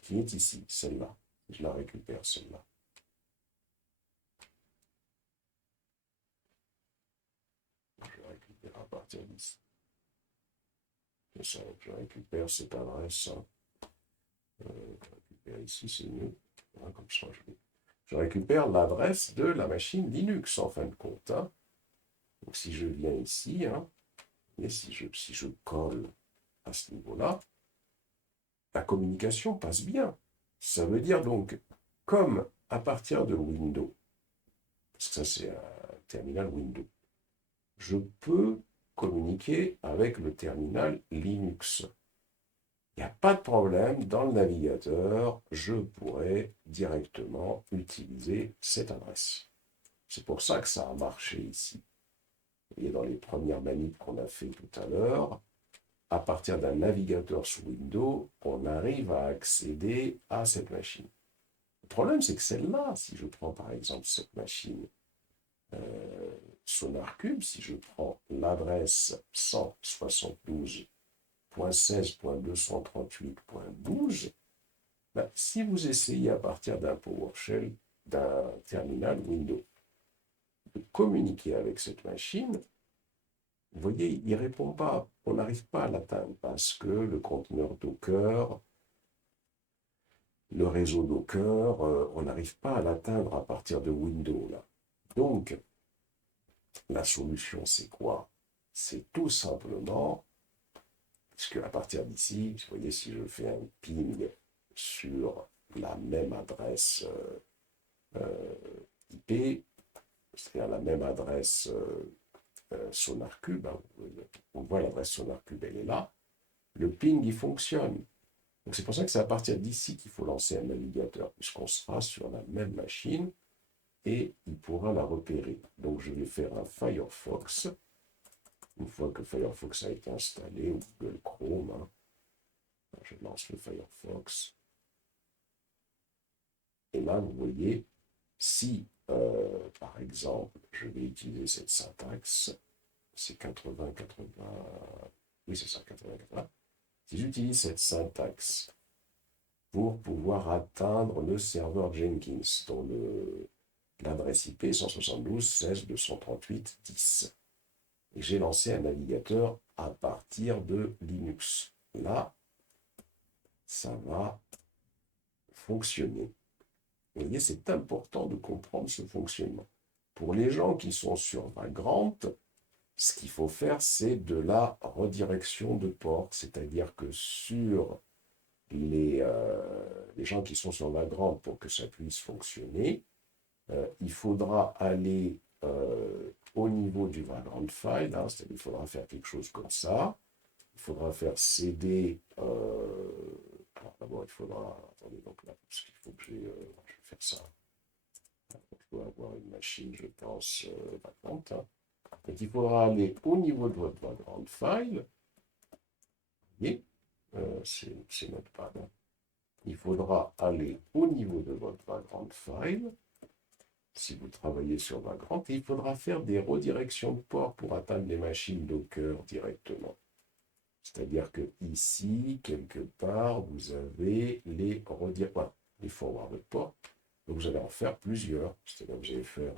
qui est ici, celle-là. Je la récupère, celle-là. Je récupère à partir d'ici. Je récupère cette adresse. Je récupère ici, c'est mieux. Voilà, comme ça, je récupère l'adresse de la machine Linux, en fin de compte. Hein. Donc, si je viens ici, hein, et si je colle à ce niveau-là, la communication passe bien. Ça veut dire donc, comme à partir de Windows, parce que ça c'est un terminal Windows, je peux communiquer avec le terminal Linux. Il n'y a pas de problème, dans le navigateur, je pourrais directement utiliser cette adresse. C'est pour ça que ça a marché ici. Vous voyez, dans les premières manips qu'on a fait tout à l'heure, à partir d'un navigateur sous Windows, on arrive à accéder à cette machine. Le problème, c'est que celle-là, si je prends par exemple cette machine SonarCube, si je prends l'adresse 172.16.238.12, ben, si vous essayez à partir d'un PowerShell, d'un terminal Windows, de communiquer avec cette machine, vous voyez, il ne répond pas. On n'arrive pas à l'atteindre parce que le conteneur Docker, le réseau Docker, on n'arrive pas à l'atteindre à partir de Windows. Là. Donc, la solution, c'est quoi? C'est tout simplement, parce qu'à partir d'ici, vous voyez, si je fais un ping sur la même adresse IP, c'est-à-dire la même adresse SonarCube, hein, on voit l'adresse SonarCube, elle est là, le ping, il fonctionne. Donc c'est pour ça que c'est à partir d'ici qu'il faut lancer un navigateur, puisqu'on sera sur la même machine et il pourra la repérer. Donc je vais faire un Firefox. Une fois que Firefox a été installé, ou Google Chrome, hein, je lance le Firefox. Et là, vous voyez, si, par exemple, je vais utiliser cette syntaxe, c'est 80-80, oui c'est ça, 80-80, si j'utilise cette syntaxe pour pouvoir atteindre le serveur Jenkins, dont l'adresse IP 172.16.238.10. Et j'ai lancé un navigateur à partir de Linux. Là, ça va fonctionner. Vous voyez, c'est important de comprendre ce fonctionnement. Pour les gens qui sont sur Vagrant, ce qu'il faut faire, c'est de la redirection de port. C'est-à-dire que sur les gens qui sont sur Vagrant, pour que ça puisse fonctionner, il faudra aller au niveau du Vagrant file, hein, c'est-à-dire qu'il faudra faire quelque chose comme ça. Il faudra faire cd. Alors d'abord, il faudra. Attendez, donc là, parce qu'il faut que je vais faire ça. Je dois avoir une machine, je pense, Vagrant. Hein. Donc il faudra aller au niveau de votre Vagrant file. Vous voyez, c'est Notepad. Hein. Il faudra aller au niveau de votre Vagrant file. Si vous travaillez sur Vagrant, et il faudra faire des redirections de port pour atteindre les machines Docker directement. C'est-à-dire que ici, quelque part, vous avez les forward port. Donc vous allez en faire plusieurs. C'est-à-dire que vous allez faire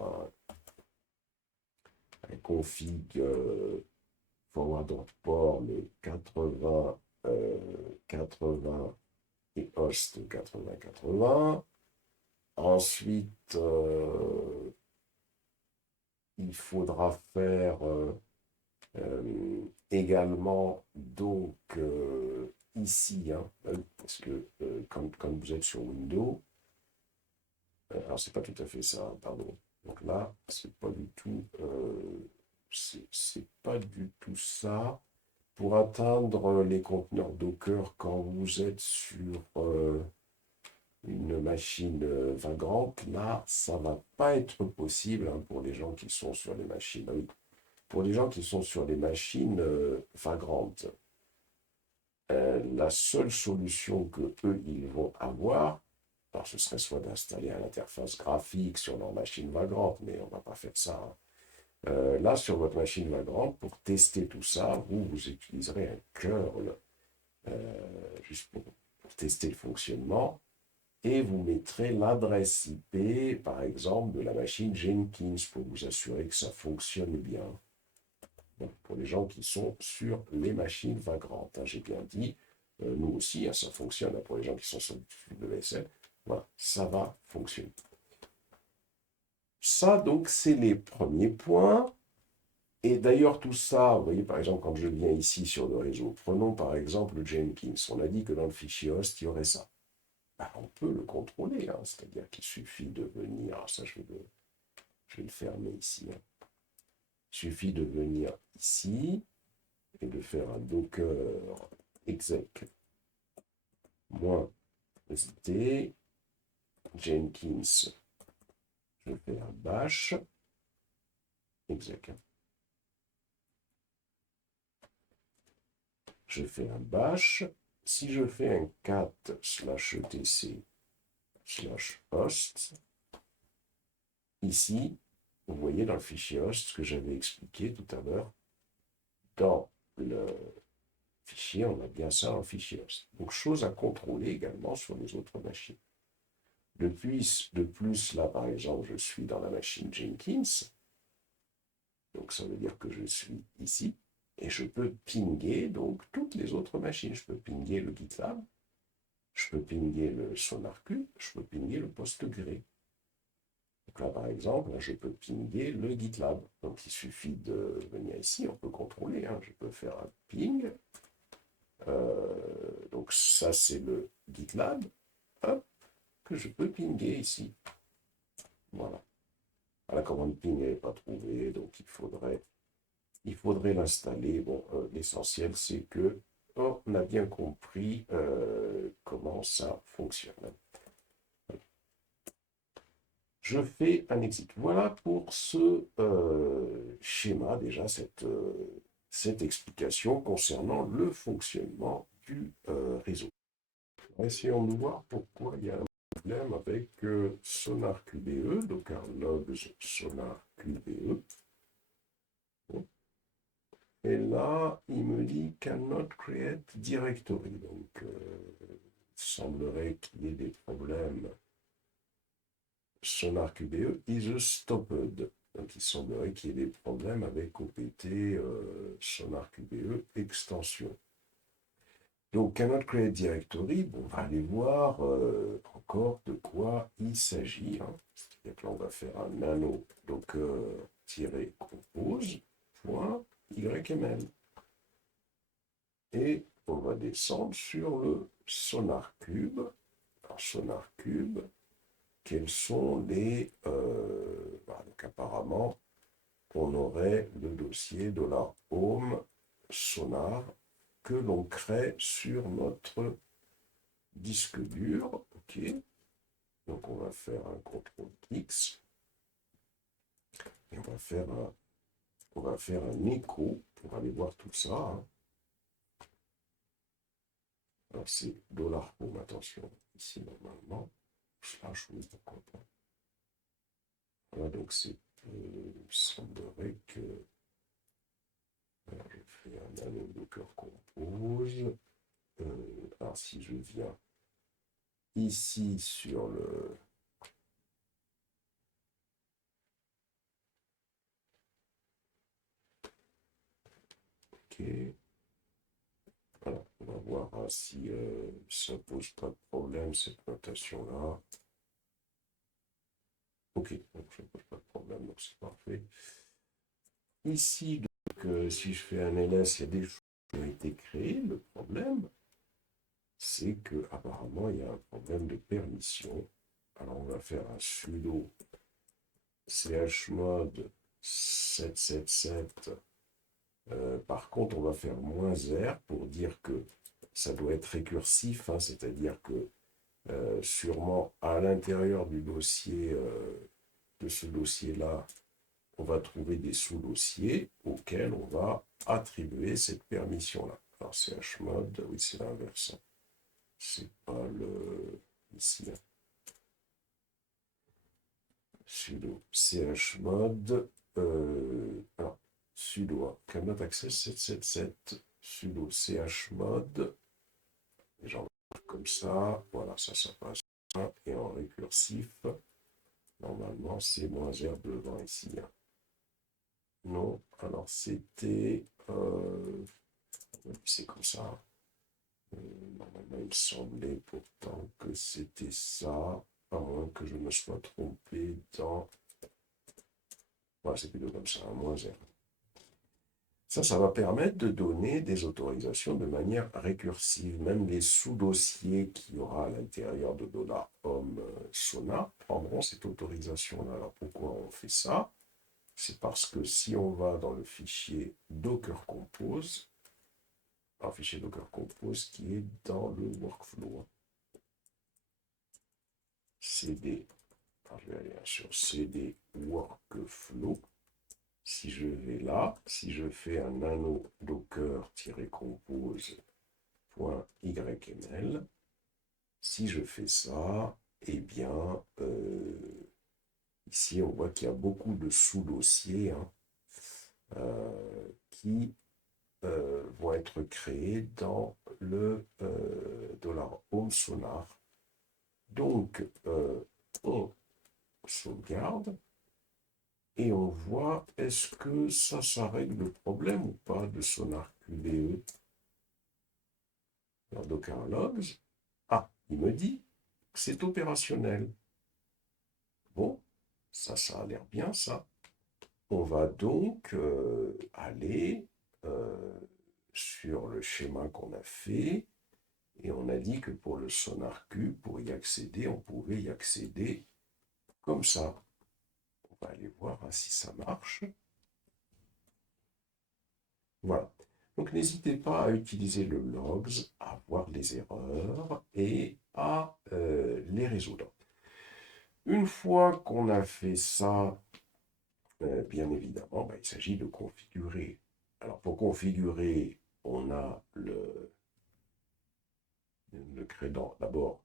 un config forward port, mais 80, 80 et host 80-80. Ensuite, il faudra faire également, donc, ici, hein, parce que quand vous êtes sur Windows, alors c'est pas tout à fait ça, hein, pardon. Donc là, c'est pas du tout, c'est pas du tout ça. Pour atteindre les conteneurs Docker quand vous êtes sur une machine Vagrant, là, ça va pas être possible hein, pour les gens qui sont sur les machines. Pour les gens qui sont sur les machines Vagrant, la seule solution que eux ils vont avoir, alors ce serait soit d'installer une interface graphique sur leur machine Vagrant, mais on va pas faire ça. Hein. Là, sur votre machine Vagrant, pour tester tout ça, vous utiliserez un curl juste pour tester le fonctionnement et vous mettrez l'adresse IP, par exemple, de la machine Jenkins pour vous assurer que ça fonctionne bien. Donc, pour les gens qui sont sur les machines Vagrant, hein, j'ai bien dit, nous aussi, hein, ça fonctionne hein, pour les gens qui sont sur le VSL. Voilà, ça va fonctionner. Ça, donc, c'est les premiers points. Et d'ailleurs, tout ça, vous voyez, par exemple, quand je viens ici sur le réseau, prenons par exemple Jenkins. On a dit que dans le fichier host, il y aurait ça. Ben, on peut le contrôler, hein, c'est-à-dire qu'il suffit de venir, alors ça, je vais le fermer ici. Hein. Il suffit de venir ici et de faire un docker exec -st Jenkins. Je fais un bash exec. Je fais un bash. Si je fais un cat /etc/host, ici, vous voyez dans le fichier host ce que j'avais expliqué tout à l'heure. Dans le fichier, on a bien ça en fichier host. Donc, chose à contrôler également sur les autres machines. De plus, là, par exemple, je suis dans la machine Jenkins. Donc, ça veut dire que je suis ici. Et je peux pinguer donc toutes les autres machines. Je peux pinguer le GitLab, je peux pinguer le SonarQube, je peux pinguer le PostgreSQL. Donc là, par exemple, je peux pinguer le GitLab. Donc il suffit de venir ici, on peut contrôler. Hein. Je peux faire un ping. Donc ça, c'est le GitLab. Hop, que je peux pinguer ici. Voilà. La commande ping n'est pas trouvée, donc il faudrait l'installer. Bon, l'essentiel, c'est que on a bien compris comment ça fonctionne. Je fais un exit. Voilà pour ce schéma, déjà, cette explication concernant le fonctionnement du réseau. Essayons de voir pourquoi il y a un problème avec SonarQBE, Docker logs SonarQBE. Et là, il me dit cannot create directory. Donc, il semblerait qu'il y ait des problèmes. Sonar QBE is stopped. Donc, il semblerait qu'il y ait des problèmes avec OPT Sonar QBE extension. Donc, cannot create directory, bon, on va aller voir encore de quoi il s'agit. Hein. C'est-à-dire que là, on va faire un nano docker-compose.yml. Et on va descendre sur le SonarCube. Alors, SonarCube, quels sont les... donc apparemment, on aurait le dossier $home sonar que l'on crée sur notre disque dur. OK. Donc, on va faire un CTRL-X. Et on va faire un écho pour aller voir tout ça. Hein. Alors, c'est $home, attention, ici, normalement. Slash, oui, pourquoi pas. Voilà, donc c'est... il semblerait que... Alors, je fais un nano docker compose. Alors, si je viens ici sur le... OK. Voilà, on va voir hein, si ça ne pose pas de problème, cette notation-là. OK, donc ça ne pose pas de problème, donc c'est parfait. Ici, donc, si je fais un ls, il y a des choses qui ont été créées. Le problème, c'est qu'apparemment, il y a un problème de permission. Alors, on va faire un sudo chmod 777. Par contre, on va faire -r pour dire que ça doit être récursif, hein, c'est-à-dire que sûrement à l'intérieur du dossier, de ce dossier-là, on va trouver des sous-dossiers auxquels on va attribuer cette permission-là. Alors, chmod, oui, c'est l'inverse. C'est pas le... ici. Hein. Sudo chmod, alors, sudo cannot access 777, sudo chmod, genre comme ça, voilà, ça passe. Et en récursif, normalement, c'est -r devant ici. Hein. Non, alors c'était... c'est comme ça. Normalement, il me semblait pourtant que c'était ça, à moins que je me sois trompé dans... Voilà, c'est plutôt comme ça, un -r. Ça va permettre de donner des autorisations de manière récursive. Même les sous-dossiers qu'il y aura à l'intérieur de $home sonar prendront cette autorisation-là. Alors pourquoi on fait ça? C'est parce que si on va dans le fichier Docker Compose, un fichier Docker Compose qui est dans le workflow, CD, alors je vais aller sur CD Workflow. Si je vais là, si je fais un nano docker-compose.yml, si je fais ça, eh bien, ici, on voit qu'il y a beaucoup de sous-dossiers hein, qui vont être créés dans le $home sonar. Donc, on sauvegarde et on voit est-ce que ça règle le problème ou pas de sonar QBE dans Docker Logs. Ah, il me dit que c'est opérationnel. Bon, ça a l'air bien ça. On va donc aller sur le schéma qu'on a fait et on a dit que pour le SonarQube, pour y accéder, on pouvait y accéder comme ça. On va aller voir hein, si ça marche. Voilà. Donc n'hésitez pas à utiliser le logs, à voir les erreurs et à les résoudre. Une fois qu'on a fait ça, bien évidemment, il s'agit de configurer. Alors pour configurer, on a le crédit. D'abord,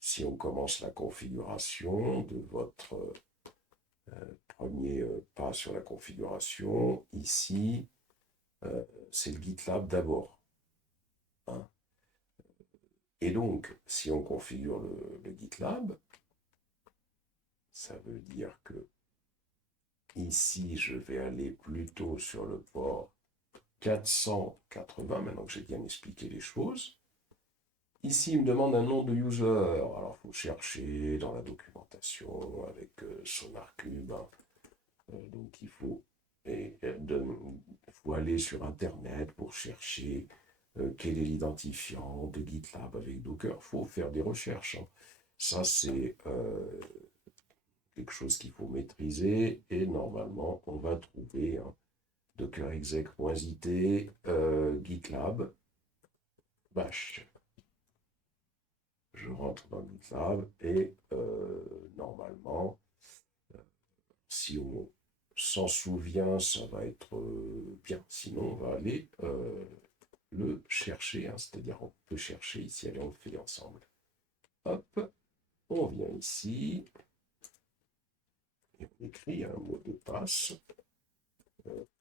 si on commence la configuration de votre premier pas sur la configuration, ici, c'est le GitLab d'abord, hein. Et donc, si on configure le GitLab, ça veut dire que ici, je vais aller plutôt sur le port 480, maintenant que j'ai bien expliqué les choses. Ici, il me demande un nom de user. Alors, il faut chercher dans la documentation avec SonarCube, hein. Donc, faut aller sur Internet pour chercher quel est l'identifiant de GitLab avec Docker. Il faut faire des recherches, hein. Ça, c'est quelque chose qu'il faut maîtriser et normalement, on va trouver docker exec.it GitLab bash. Je rentre dans GitLab et normalement, si on s'en souvient, ça va être bien. Sinon, on va aller le chercher, hein, c'est-à-dire on peut chercher ici, allez, on le fait ensemble. Hop, on vient ici et on écrit un mot de passe,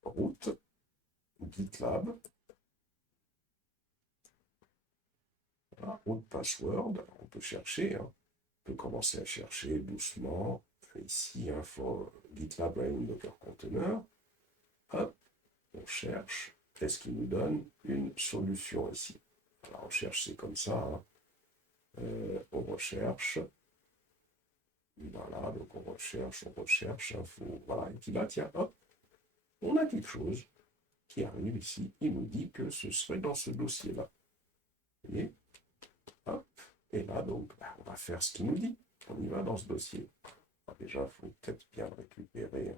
route, GitLab, voilà, route password, on peut chercher, hein. On peut commencer à chercher doucement. Ici, for GitLab Running Docker Container. Hop, on cherche. Est-ce qu'il nous donne une solution ici? Alors, on cherche, c'est comme ça, hein. On recherche. Voilà, donc on recherche, info. Voilà, et puis là, tiens, hop, on a quelque chose qui arrive ici. Il nous dit que ce serait dans ce dossier-là. Vous voyez? Hop, et là, donc, on va faire ce qu'il nous dit. On y va dans ce dossier. Alors déjà, il faut peut-être bien récupérer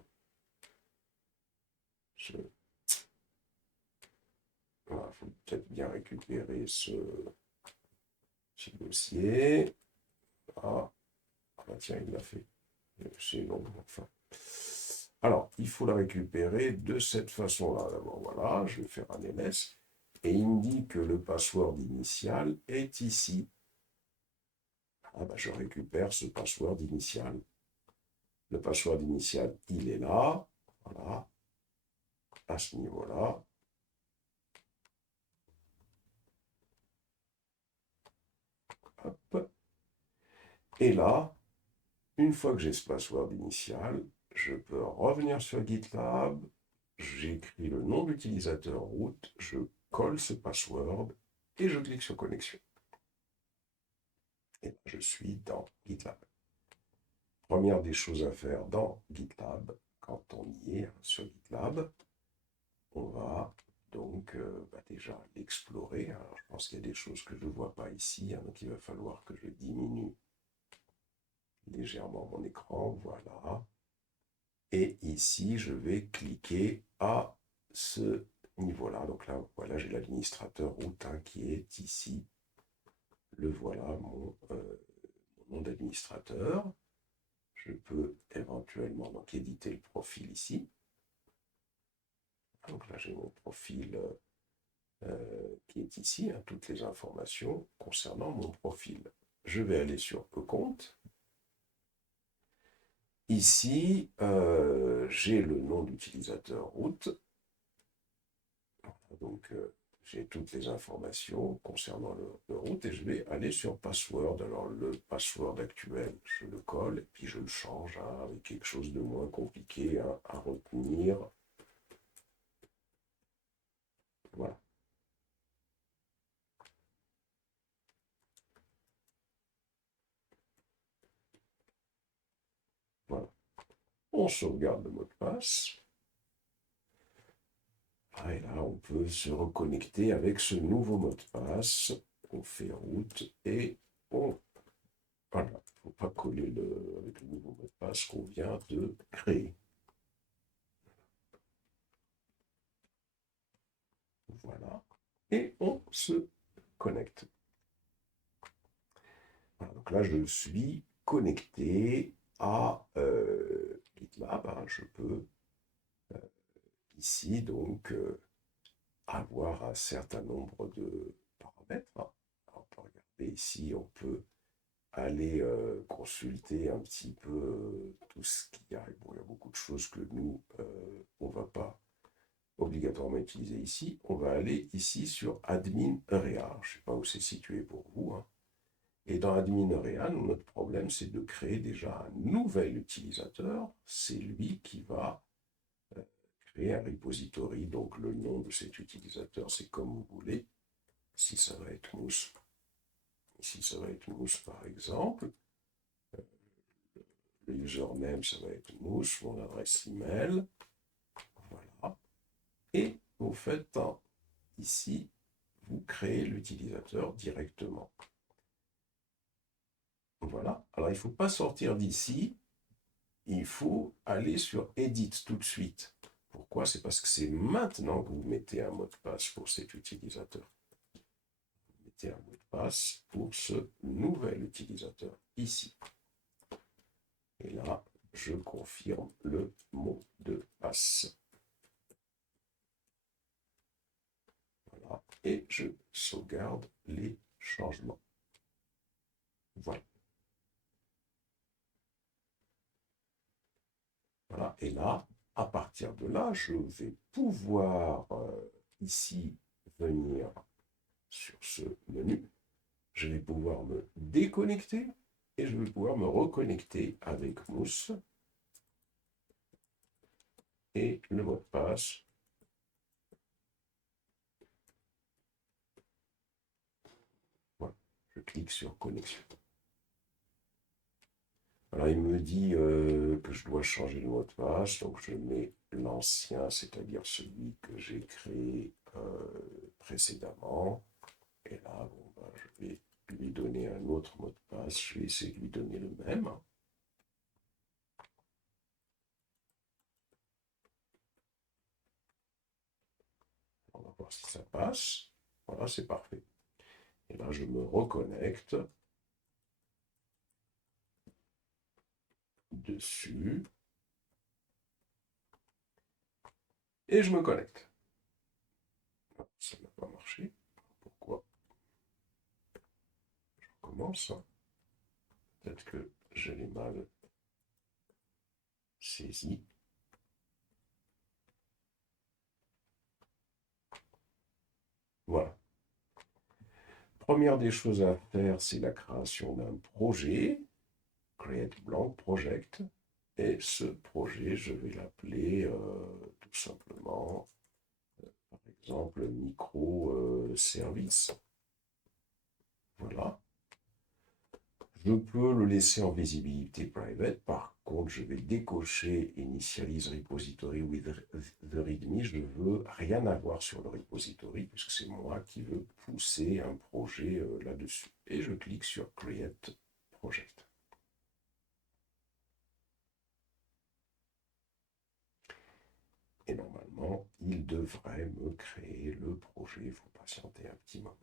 ce... Voilà, il faut peut-être bien récupérer ce dossier. Ah, bah tiens, il l'a fait. C'est long, enfin. Alors, il faut le récupérer de cette façon-là. D'abord, voilà, je vais faire un ls. Et il me dit que le password initial est ici. Ah bah, je récupère ce password initial. Le password initial, il est là. Voilà. À ce niveau-là. Hop. Et là, une fois que j'ai ce password initial, je peux revenir sur GitLab, j'écris le nom d'utilisateur root, je colle ce password et je clique sur connexion. Et là, je suis dans GitLab. Première des choses à faire dans GitLab, quand on y est sur GitLab, on va donc déjà l'explorer. Alors, je pense qu'il y a des choses que je ne vois pas ici, hein, donc il va falloir que je diminue légèrement mon écran. Voilà. Et ici, je vais cliquer à ce niveau-là. Donc là, voilà, j'ai l'administrateur root qui est ici. Le voilà, mon nom d'administrateur. Je peux éventuellement donc éditer le profil ici. Donc là, j'ai mon profil qui est ici, hein, toutes les informations concernant mon profil. Je vais aller sur eCompte. Ici, j'ai le nom d'utilisateur root. Donc, j'ai toutes les informations concernant le root et je vais aller sur password. Alors, le password actuel, je le colle et puis je le change avec quelque chose de moins compliqué à retenir. Voilà. Voilà. On sauvegarde le mot de passe. Et là, on peut se reconnecter avec ce nouveau mot de passe. On fait route et on... Voilà, il ne faut pas coller avec le nouveau mot de passe qu'on vient de créer. Voilà. Et on se connecte. Voilà, donc là, je suis connecté à GitLab, hein. Je peux ici donc avoir un certain nombre de paramètres, hein. Alors, on peut regarder ici, on peut aller consulter un petit peu tout ce qu'il y a. Bon, il y a beaucoup de choses que nous, on ne va pas obligatoirement obligatoirement utiliser ici. On va aller ici sur Admin Area. Je ne sais pas où c'est situé pour vous, hein. Et dans Admin Area, notre problème, c'est de créer déjà un nouvel utilisateur. C'est lui qui va créer un repository. Donc, le nom de cet utilisateur, c'est comme vous voulez. Ici, ça va être Mousse. Ici, ça va être Mousse, par exemple. Le username, ça va être Mousse, mon adresse email. Voilà. Et vous faites ici, vous créez l'utilisateur directement. Voilà. Alors, il ne faut pas sortir d'ici. Il faut aller sur Edit tout de suite. Pourquoi? C'est parce que c'est maintenant que vous mettez un mot de passe pour cet utilisateur. Vous mettez un mot de passe pour ce nouvel utilisateur ici. Et là, je confirme le mot de passe. Voilà. Et je sauvegarde les changements. Voilà. Voilà. Et là, à partir de là, je vais pouvoir ici venir sur ce menu. Je vais pouvoir me déconnecter et je vais pouvoir me reconnecter avec Mousse et le mot de passe. Voilà. Je clique sur connexion. Alors, il me dit que je dois changer le mot de passe, donc je mets l'ancien, c'est-à-dire celui que j'ai créé précédemment. Et là, bon, ben, je vais lui donner un autre mot de passe. Je vais essayer de lui donner le même. On va voir si ça passe. Voilà, c'est parfait. Et là, je me reconnecte dessus. Et je me connecte. Ça n'a pas marché. Pourquoi? Je recommence. Peut-être que je l'ai mal saisi. Voilà. Première des choses à faire, c'est la création d'un projet. Create blank project. Et ce projet, je vais l'appeler tout simplement, par exemple, microservice. Voilà. Je peux le laisser en visibilité private. Par contre, je vais décocher Initialize Repository with the README. Je ne veux rien avoir sur le repository puisque c'est moi qui veux pousser un projet là-dessus. Et je clique sur Create Project. Et normalement, il devrait me créer le projet. Il faut patienter un petit moment.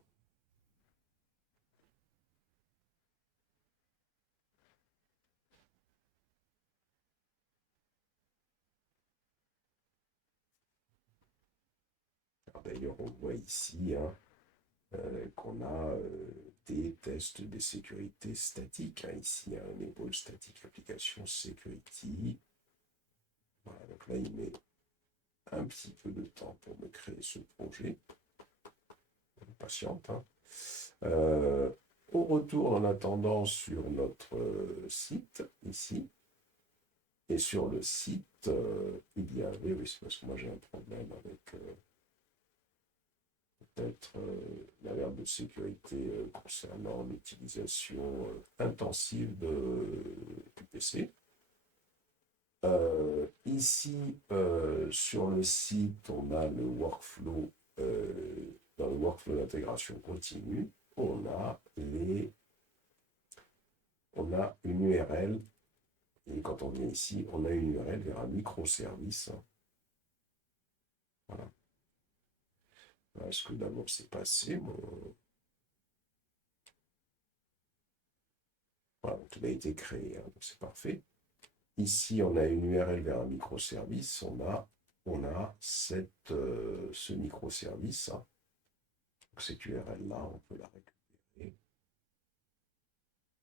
D'ailleurs, on voit ici qu'on a des tests de sécurité statique. Ici, il y a un enable static application security. Voilà, donc là, il met un petit peu de temps pour me créer ce projet. On patiente. On retourne en attendant sur notre site, ici. Et sur le site, il y avait, oui, c'est parce que moi j'ai un problème avec peut-être l'alerte de sécurité concernant l'utilisation intensive du PC. Ici, sur le site, on a le workflow, dans le workflow d'intégration continue, on a une URL, et quand on vient ici, on a une URL vers un microservice. Voilà. Est-ce que d'abord c'est passé Voilà, tout a été créé, hein, donc c'est parfait. Ici, on a une URL vers un microservice. On a ce microservice. Hein. Donc cette URL-là, on peut la récupérer.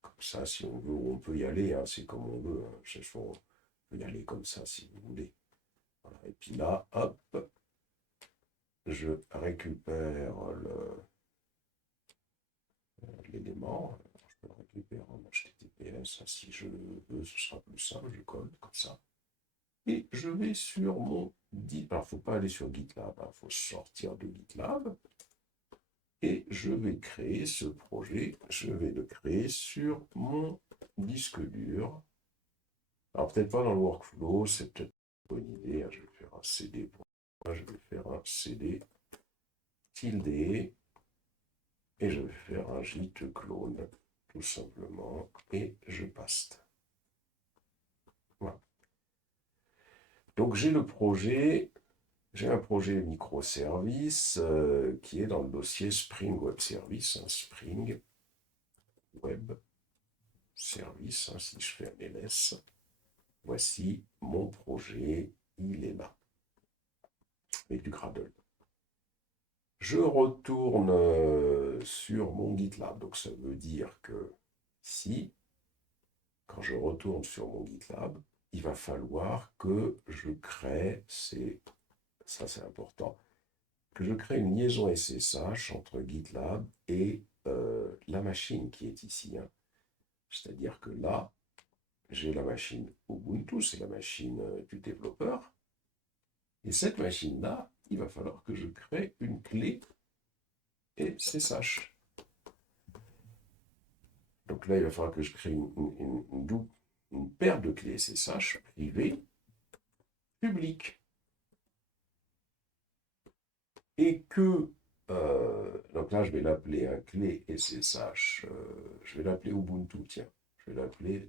Comme ça, si on veut, on peut y aller. Hein, c'est comme on veut. Hein. On peut y aller comme ça, si vous voulez. Voilà. Et puis là, hop, je récupère l'élément. Je peux le récupérer en HTTPS. Si je veux, ce sera plus simple. Je colle comme ça. Et je vais sur mon GitLab. Alors, il ne faut pas aller sur GitLab. Il faut sortir de GitLab. Et je vais créer ce projet. Je vais le créer sur mon disque dur. Alors, peut-être pas dans le workflow. C'est peut-être une bonne idée. Je vais faire un CD. Je vais faire un CD tilde. Et je vais faire un git clone, tout simplement, et je paste. Voilà. Donc j'ai le projet, j'ai un projet microservice qui est dans le dossier Spring Web Service, Spring Web Service, si je fais un ls, voici mon projet, il est là, avec du Gradle. Je retourne sur mon GitLab, donc ça veut dire que si quand je retourne sur mon GitLab, il va falloir que je crée, ça c'est important, que je crée une liaison SSH entre GitLab et la machine qui est ici. C'est-à-dire que là, j'ai la machine Ubuntu, c'est la machine du développeur. Et cette machine-là, il va falloir que je crée une clé SSH. Donc là, il va falloir que je crée une paire de clés SSH privées publiques. Et que, donc là, je vais l'appeler un clé SSH, je vais l'appeler Ubuntu, tiens. Je vais l'appeler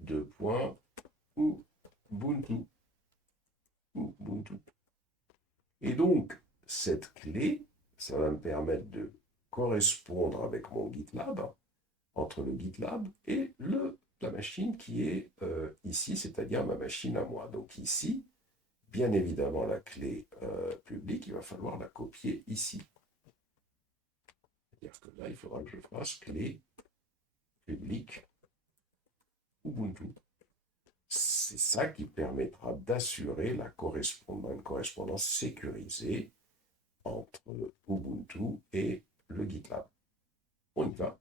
Ubuntu. Ubuntu. Et donc, cette clé, ça va me permettre de correspondre avec mon GitLab, entre le GitLab et la machine qui est ici, c'est-à-dire ma machine à moi. Donc ici, bien évidemment, la clé publique, il va falloir la copier ici. C'est-à-dire que là, il faudra que je fasse clé publique Ubuntu. C'est ça qui permettra d'assurer une correspondance sécurisée entre Ubuntu et le GitLab. On y va.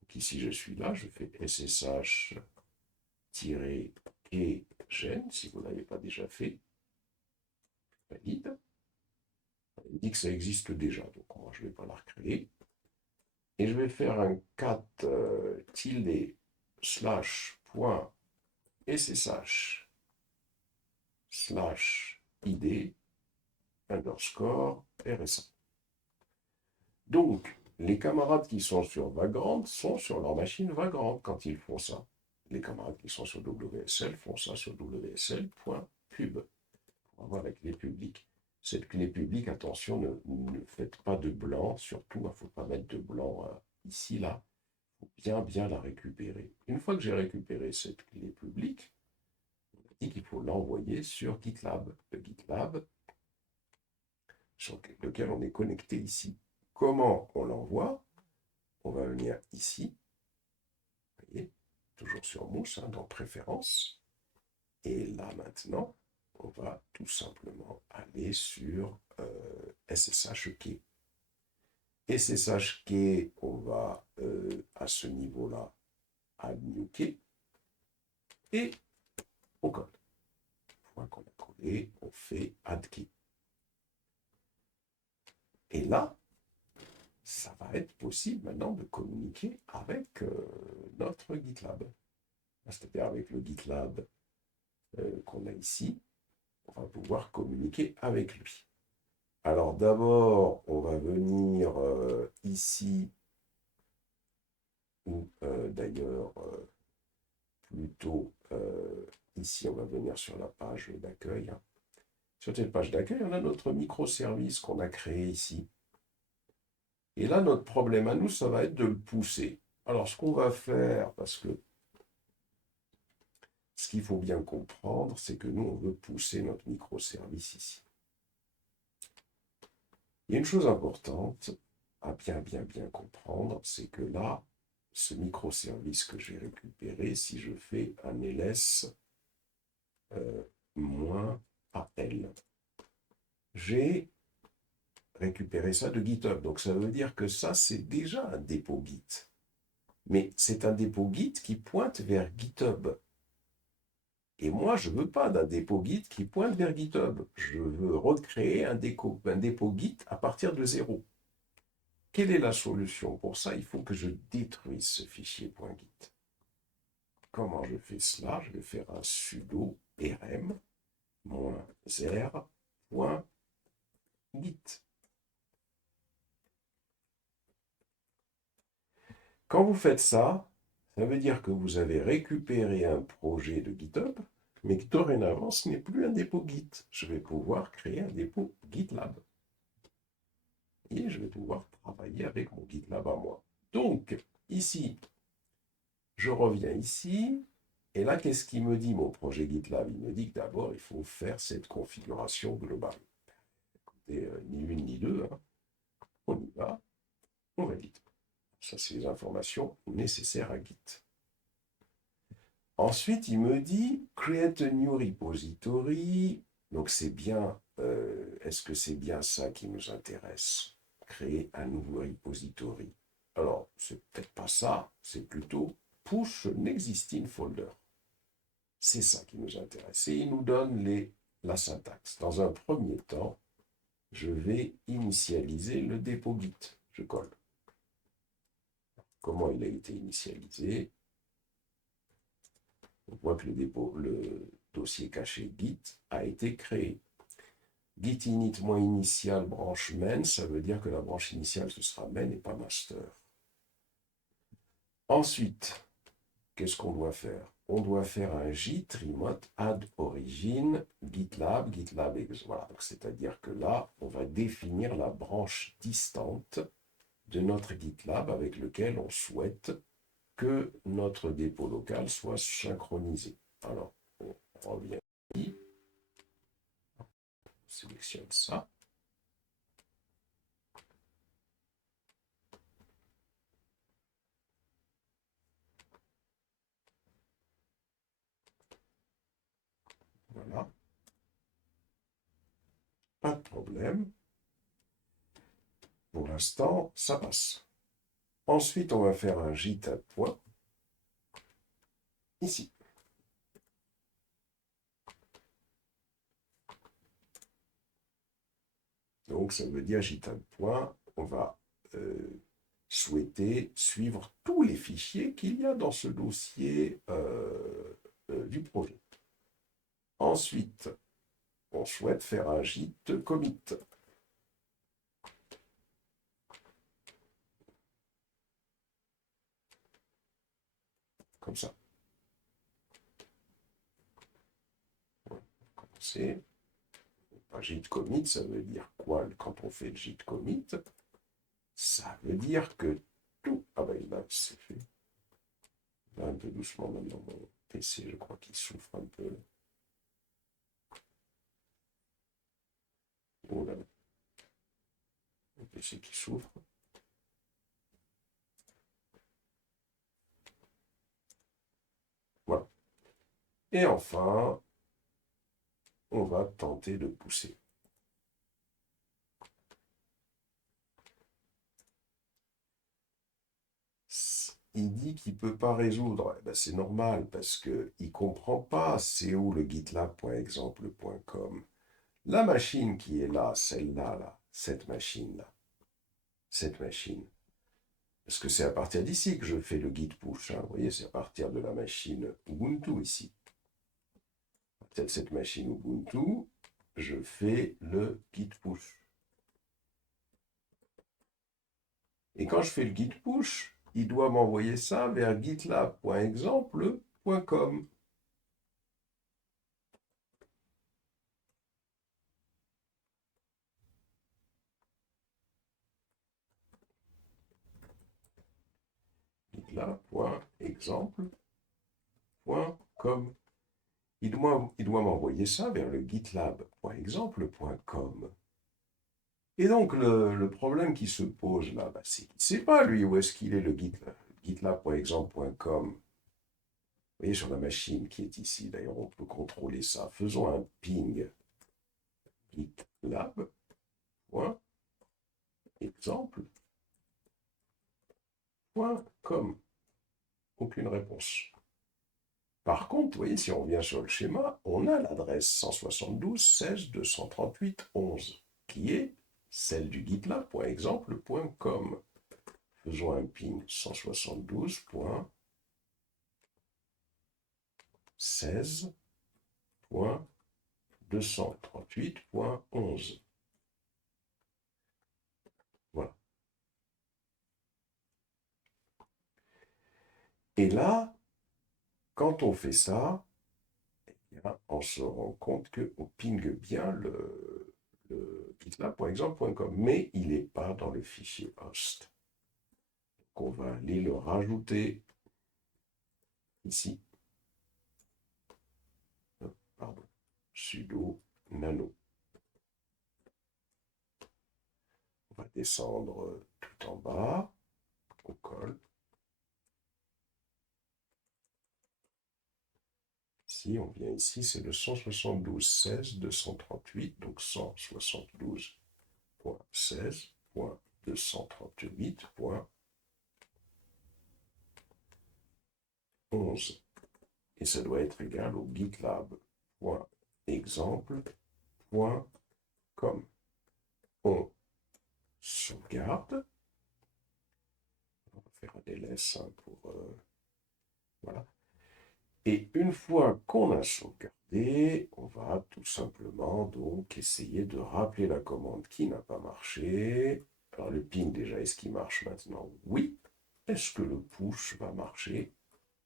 Donc ici, je suis là, je fais SSH-keygen, si vous ne l'avez pas déjà fait. Valide. Il dit que ça existe déjà, donc moi, je ne vais pas la recréer. Et je vais faire un cat tilde slash point SSH slash id underscore RSA. Donc, les camarades qui sont sur Vagrant sont sur leur machine Vagrant quand ils font ça. Les camarades qui sont sur WSL font ça sur wsl.pub pour avoir la clé publique. Cette clé publique, attention, ne faites pas de blanc, surtout, il ne faut pas mettre de blanc ici, là. Il faut bien la récupérer. Une fois que j'ai récupéré cette clé publique, on a dit qu'il faut l'envoyer sur GitLab. Le GitLab sur lequel on est connecté ici. Comment on l'envoie? On va venir ici, vous voyez, toujours sur Mousse, dans Préférences. Et là, maintenant, on va tout simplement aller sur SSH-key. SSH-key, on va à ce niveau-là, add new key, et on colle. Une fois qu'on a collé, on fait add key. Et là, ça va être possible maintenant de communiquer avec notre GitLab. C'est-à-dire avec le GitLab qu'on a ici, on va pouvoir communiquer avec lui. Alors d'abord, on va venir ici, ou d'ailleurs plutôt ici, on va venir sur la page d'accueil. Sur cette page d'accueil, on a notre microservice qu'on a créé ici. Et là, notre problème à nous, ça va être de le pousser. Alors, ce qu'on va faire, parce que ce qu'il faut bien comprendre, c'est que nous, on veut pousser notre microservice ici. Il y a une chose importante à bien comprendre, c'est que là, ce microservice que j'ai récupéré, si je fais un ls -al, j'ai récupérer ça de GitHub. Donc ça veut dire que ça, c'est déjà un dépôt Git. Mais c'est un dépôt Git qui pointe vers GitHub. Et moi, je ne veux pas d'un dépôt Git qui pointe vers GitHub. Je veux recréer un dépôt Git à partir de zéro. Quelle est la solution? Pour ça, il faut que je détruise ce fichier .git. Comment je fais cela? Je vais faire un sudo rm -r.git. Quand vous faites ça, ça veut dire que vous avez récupéré un projet de GitHub, mais que dorénavant, ce n'est plus un dépôt Git. Je vais pouvoir créer un dépôt GitLab. Et je vais pouvoir travailler avec mon GitLab à moi. Donc, ici, je reviens ici. Et là, qu'est-ce qu'il me dit, mon projet GitLab? Il me dit que d'abord, il faut faire cette configuration globale. Écoutez, ni une ni deux, hein. On y va, on valide. Ça, c'est les informations nécessaires à Git. Ensuite, il me dit Create a new repository. Donc, c'est bien, est-ce que c'est bien ça qui nous intéresse? Créer un nouveau repository. Alors, c'est peut-être pas ça, c'est plutôt push an existing folder. C'est ça qui nous intéresse. Et il nous donne la syntaxe. Dans un premier temps, je vais initialiser le dépôt Git. Je colle. Comment il a été initialisé? On voit que le dossier caché Git a été créé. Git init-initial branche main, ça veut dire que la branche initiale, ce sera main et pas master. Ensuite, qu'est-ce qu'on doit faire? On doit faire un git remote add origin GitLab, GitLab, voilà. C'est-à-dire que là, on va définir la branche distante de notre GitLab avec lequel on souhaite que notre dépôt local soit synchronisé. Alors, on revient ici, on sélectionne ça. Voilà. Pas de problème. Pour l'instant, ça passe. Ensuite, on va faire un git à point. Ici. Donc, ça veut dire git à point. On va souhaiter suivre tous les fichiers qu'il y a dans ce dossier du projet. Ensuite, on souhaite faire un git commit. Comme ça. On va commencer. Un git commit, ça veut dire quoi quand on fait le git commit? Ça veut dire que tout... Ah ben là, c'est fait. Là, un peu doucement maintenant, mon PC, je crois qu'il souffre un peu. Oh là là. Le PC qui souffre. Voilà. Et enfin, on va tenter de pousser. Il dit qu'il ne peut pas résoudre. Eh ben, c'est normal parce qu'il ne comprend pas c'est où le gitlab.exemple.com. La machine qui est là, celle-là, là, cette machine-là, cette machine. Parce que c'est à partir d'ici que je fais le git push. Hein. Vous voyez, c'est à partir de la machine Ubuntu ici. À partir de cette machine Ubuntu, je fais le git push. Et quand je fais le git push, il doit m'envoyer ça vers gitlab.exemple.com. gitlab.exemple.com. Il doit m'envoyer ça vers le gitlab.exemple.com. Et donc, le problème qui se pose là, bah, c'est qu'il ne sait pas, lui, où est-ce qu'il est, le gitlab.exemple.com. Vous voyez, sur la machine qui est ici, d'ailleurs, on peut contrôler ça. Faisons un ping gitlab.com. exemple.com. Aucune réponse. Par contre, vous voyez, si on revient sur le schéma, on a l'adresse 172.16.238.11, qui est celle du gitlab.exemple.com. Faisons un ping 172.16.238.11. Voilà. Et là, quand on fait ça, on se rend compte qu'on ping bien le gitlab.exemple.com, mais il n'est pas dans le fichier host. Donc on va aller le rajouter ici. Pardon, sudo nano. On va descendre tout en bas, on colle. Si on vient ici, c'est le 172.16.238, donc 172.16.238.11. Et ça doit être égal au gitlab.exemple.com. On sauvegarde. On va faire un ls pour... voilà. Et une fois qu'on a sauvegardé, on va tout simplement donc essayer de rappeler la commande qui n'a pas marché. Alors le ping déjà, est-ce qu'il marche maintenant? Oui. Est-ce que le push va marcher?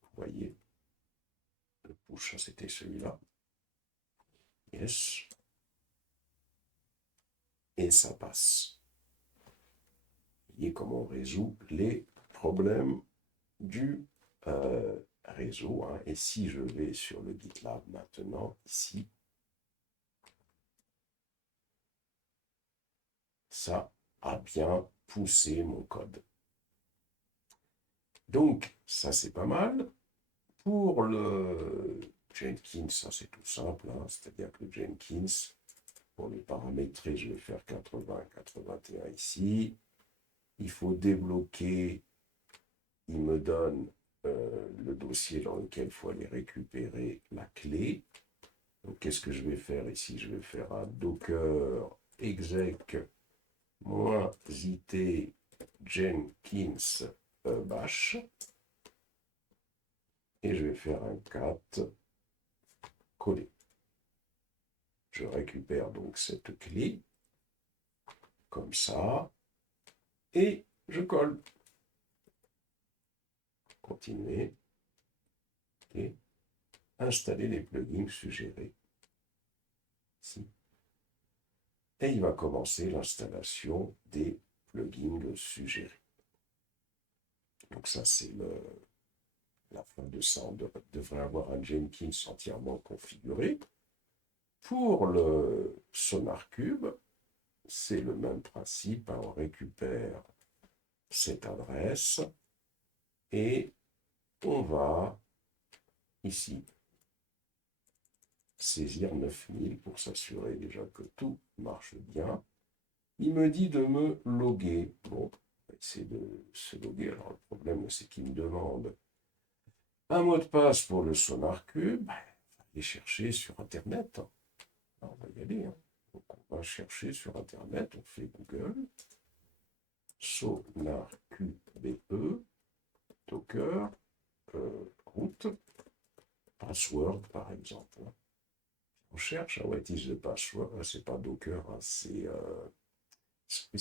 Vous voyez, le push, c'était celui-là. Yes. Et ça passe. Vous voyez comment on résout les problèmes du réseau. Hein. Et si je vais sur le GitLab maintenant, ici, ça a bien poussé mon code. Donc, ça c'est pas mal. Pour le Jenkins, ça c'est tout simple. Hein. C'est-à-dire que le Jenkins, pour les paramétrer, je vais faire 80, 81 ici. Il faut débloquer, il me donne le dossier dans lequel il faut aller récupérer la clé. Donc, qu'est-ce que je vais faire ici? Je vais faire un docker exec -it Jenkins bash. Et je vais faire un cat coller. Je récupère donc cette clé, comme ça, et je colle. Continuer. Et installer les plugins suggérés. Ici. Et il va commencer l'installation des plugins suggérés. Donc ça, c'est la fin de ça. On devrait avoir un Jenkins entièrement configuré. Pour le SonarCube, c'est le même principe. On récupère cette adresse et on va ici saisir 9000 pour s'assurer déjà que tout marche bien. Il me dit de me loguer. Bon, on va essayer de se loguer. Alors le problème, c'est qu'il me demande un mot de passe pour le SonarCube. On va aller chercher sur Internet. Alors, on va y aller. Hein. Donc on va chercher sur Internet. On fait Google. SonarQBE. Docker. Route. Password, par exemple. On cherche, what is the password? C'est pas Docker, hein, c'est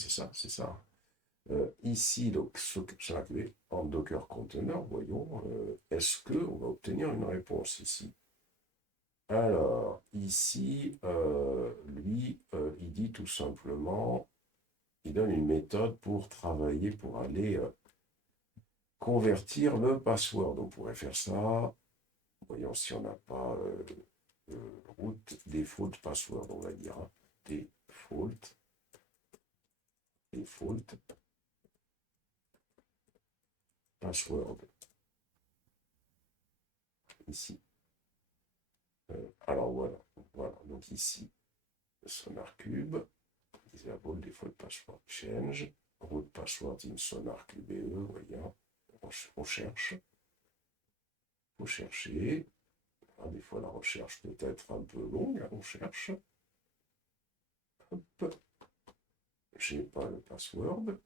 ça, c'est ça. Ici, donc, ça en Docker Container, voyons, est-ce qu'on va obtenir une réponse ici? Alors, ici, lui, il dit tout simplement, il donne une méthode pour travailler, pour aller convertir le password. On pourrait faire ça. Voyons si on n'a pas route default password, on va dire. Hein. Default password. Ici. Alors voilà. Donc ici, SonarCube, disable default password change. root password in SonarQBE, vous voyez, on cherche, il faut chercher. Des fois la recherche peut être un peu longue, on cherche. Hop. J'ai pas le password.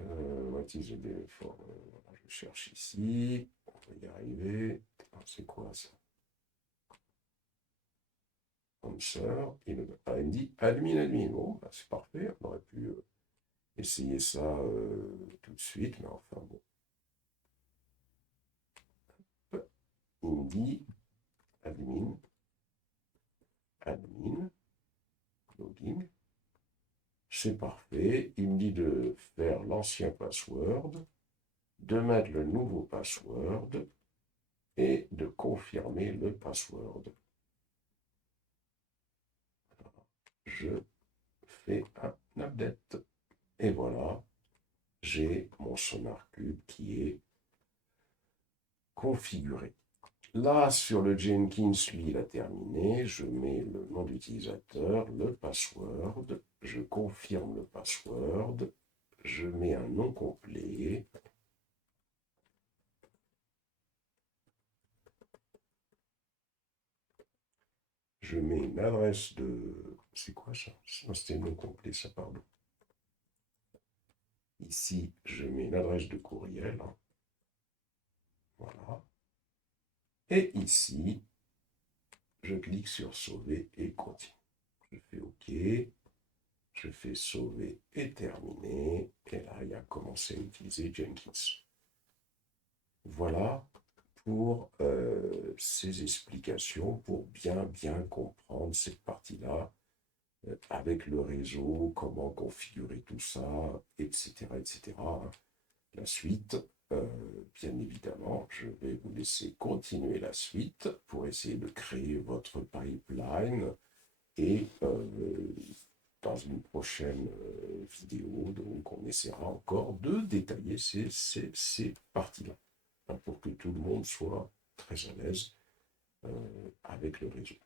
What is the for, voilà, je cherche ici. On va y arriver. C'est quoi ça? Answer. Il me dit admin. Bon, bah, c'est parfait. On aurait pu essayer ça tout de suite, mais enfin bon. Il me dit admin, login. C'est parfait. Il me dit de faire l'ancien password, de mettre le nouveau password et de confirmer le password. Je fais un update. Et voilà, j'ai mon SonarQube qui est configuré. Là, sur le Jenkins, lui, il a terminé. Je mets le nom d'utilisateur, le password. Je confirme le password. Je mets un nom complet. Je mets une adresse de... C'est quoi ça? Non, c'était le nom complet, ça, pardon. Ici, je mets une adresse de courriel. Voilà. Et ici, je clique sur sauver et continue. Je fais OK. Je fais sauver et terminer. Et là, il a commencé à utiliser Jenkins. Voilà pour ces explications, pour bien comprendre cette partie-là, avec le réseau, comment configurer tout ça, etc. etc. La suite, bien évidemment, je vais vous laisser continuer la suite pour essayer de créer votre pipeline et dans une prochaine vidéo, donc on essaiera encore de détailler ces parties-là, hein, pour que tout le monde soit très à l'aise avec le réseau.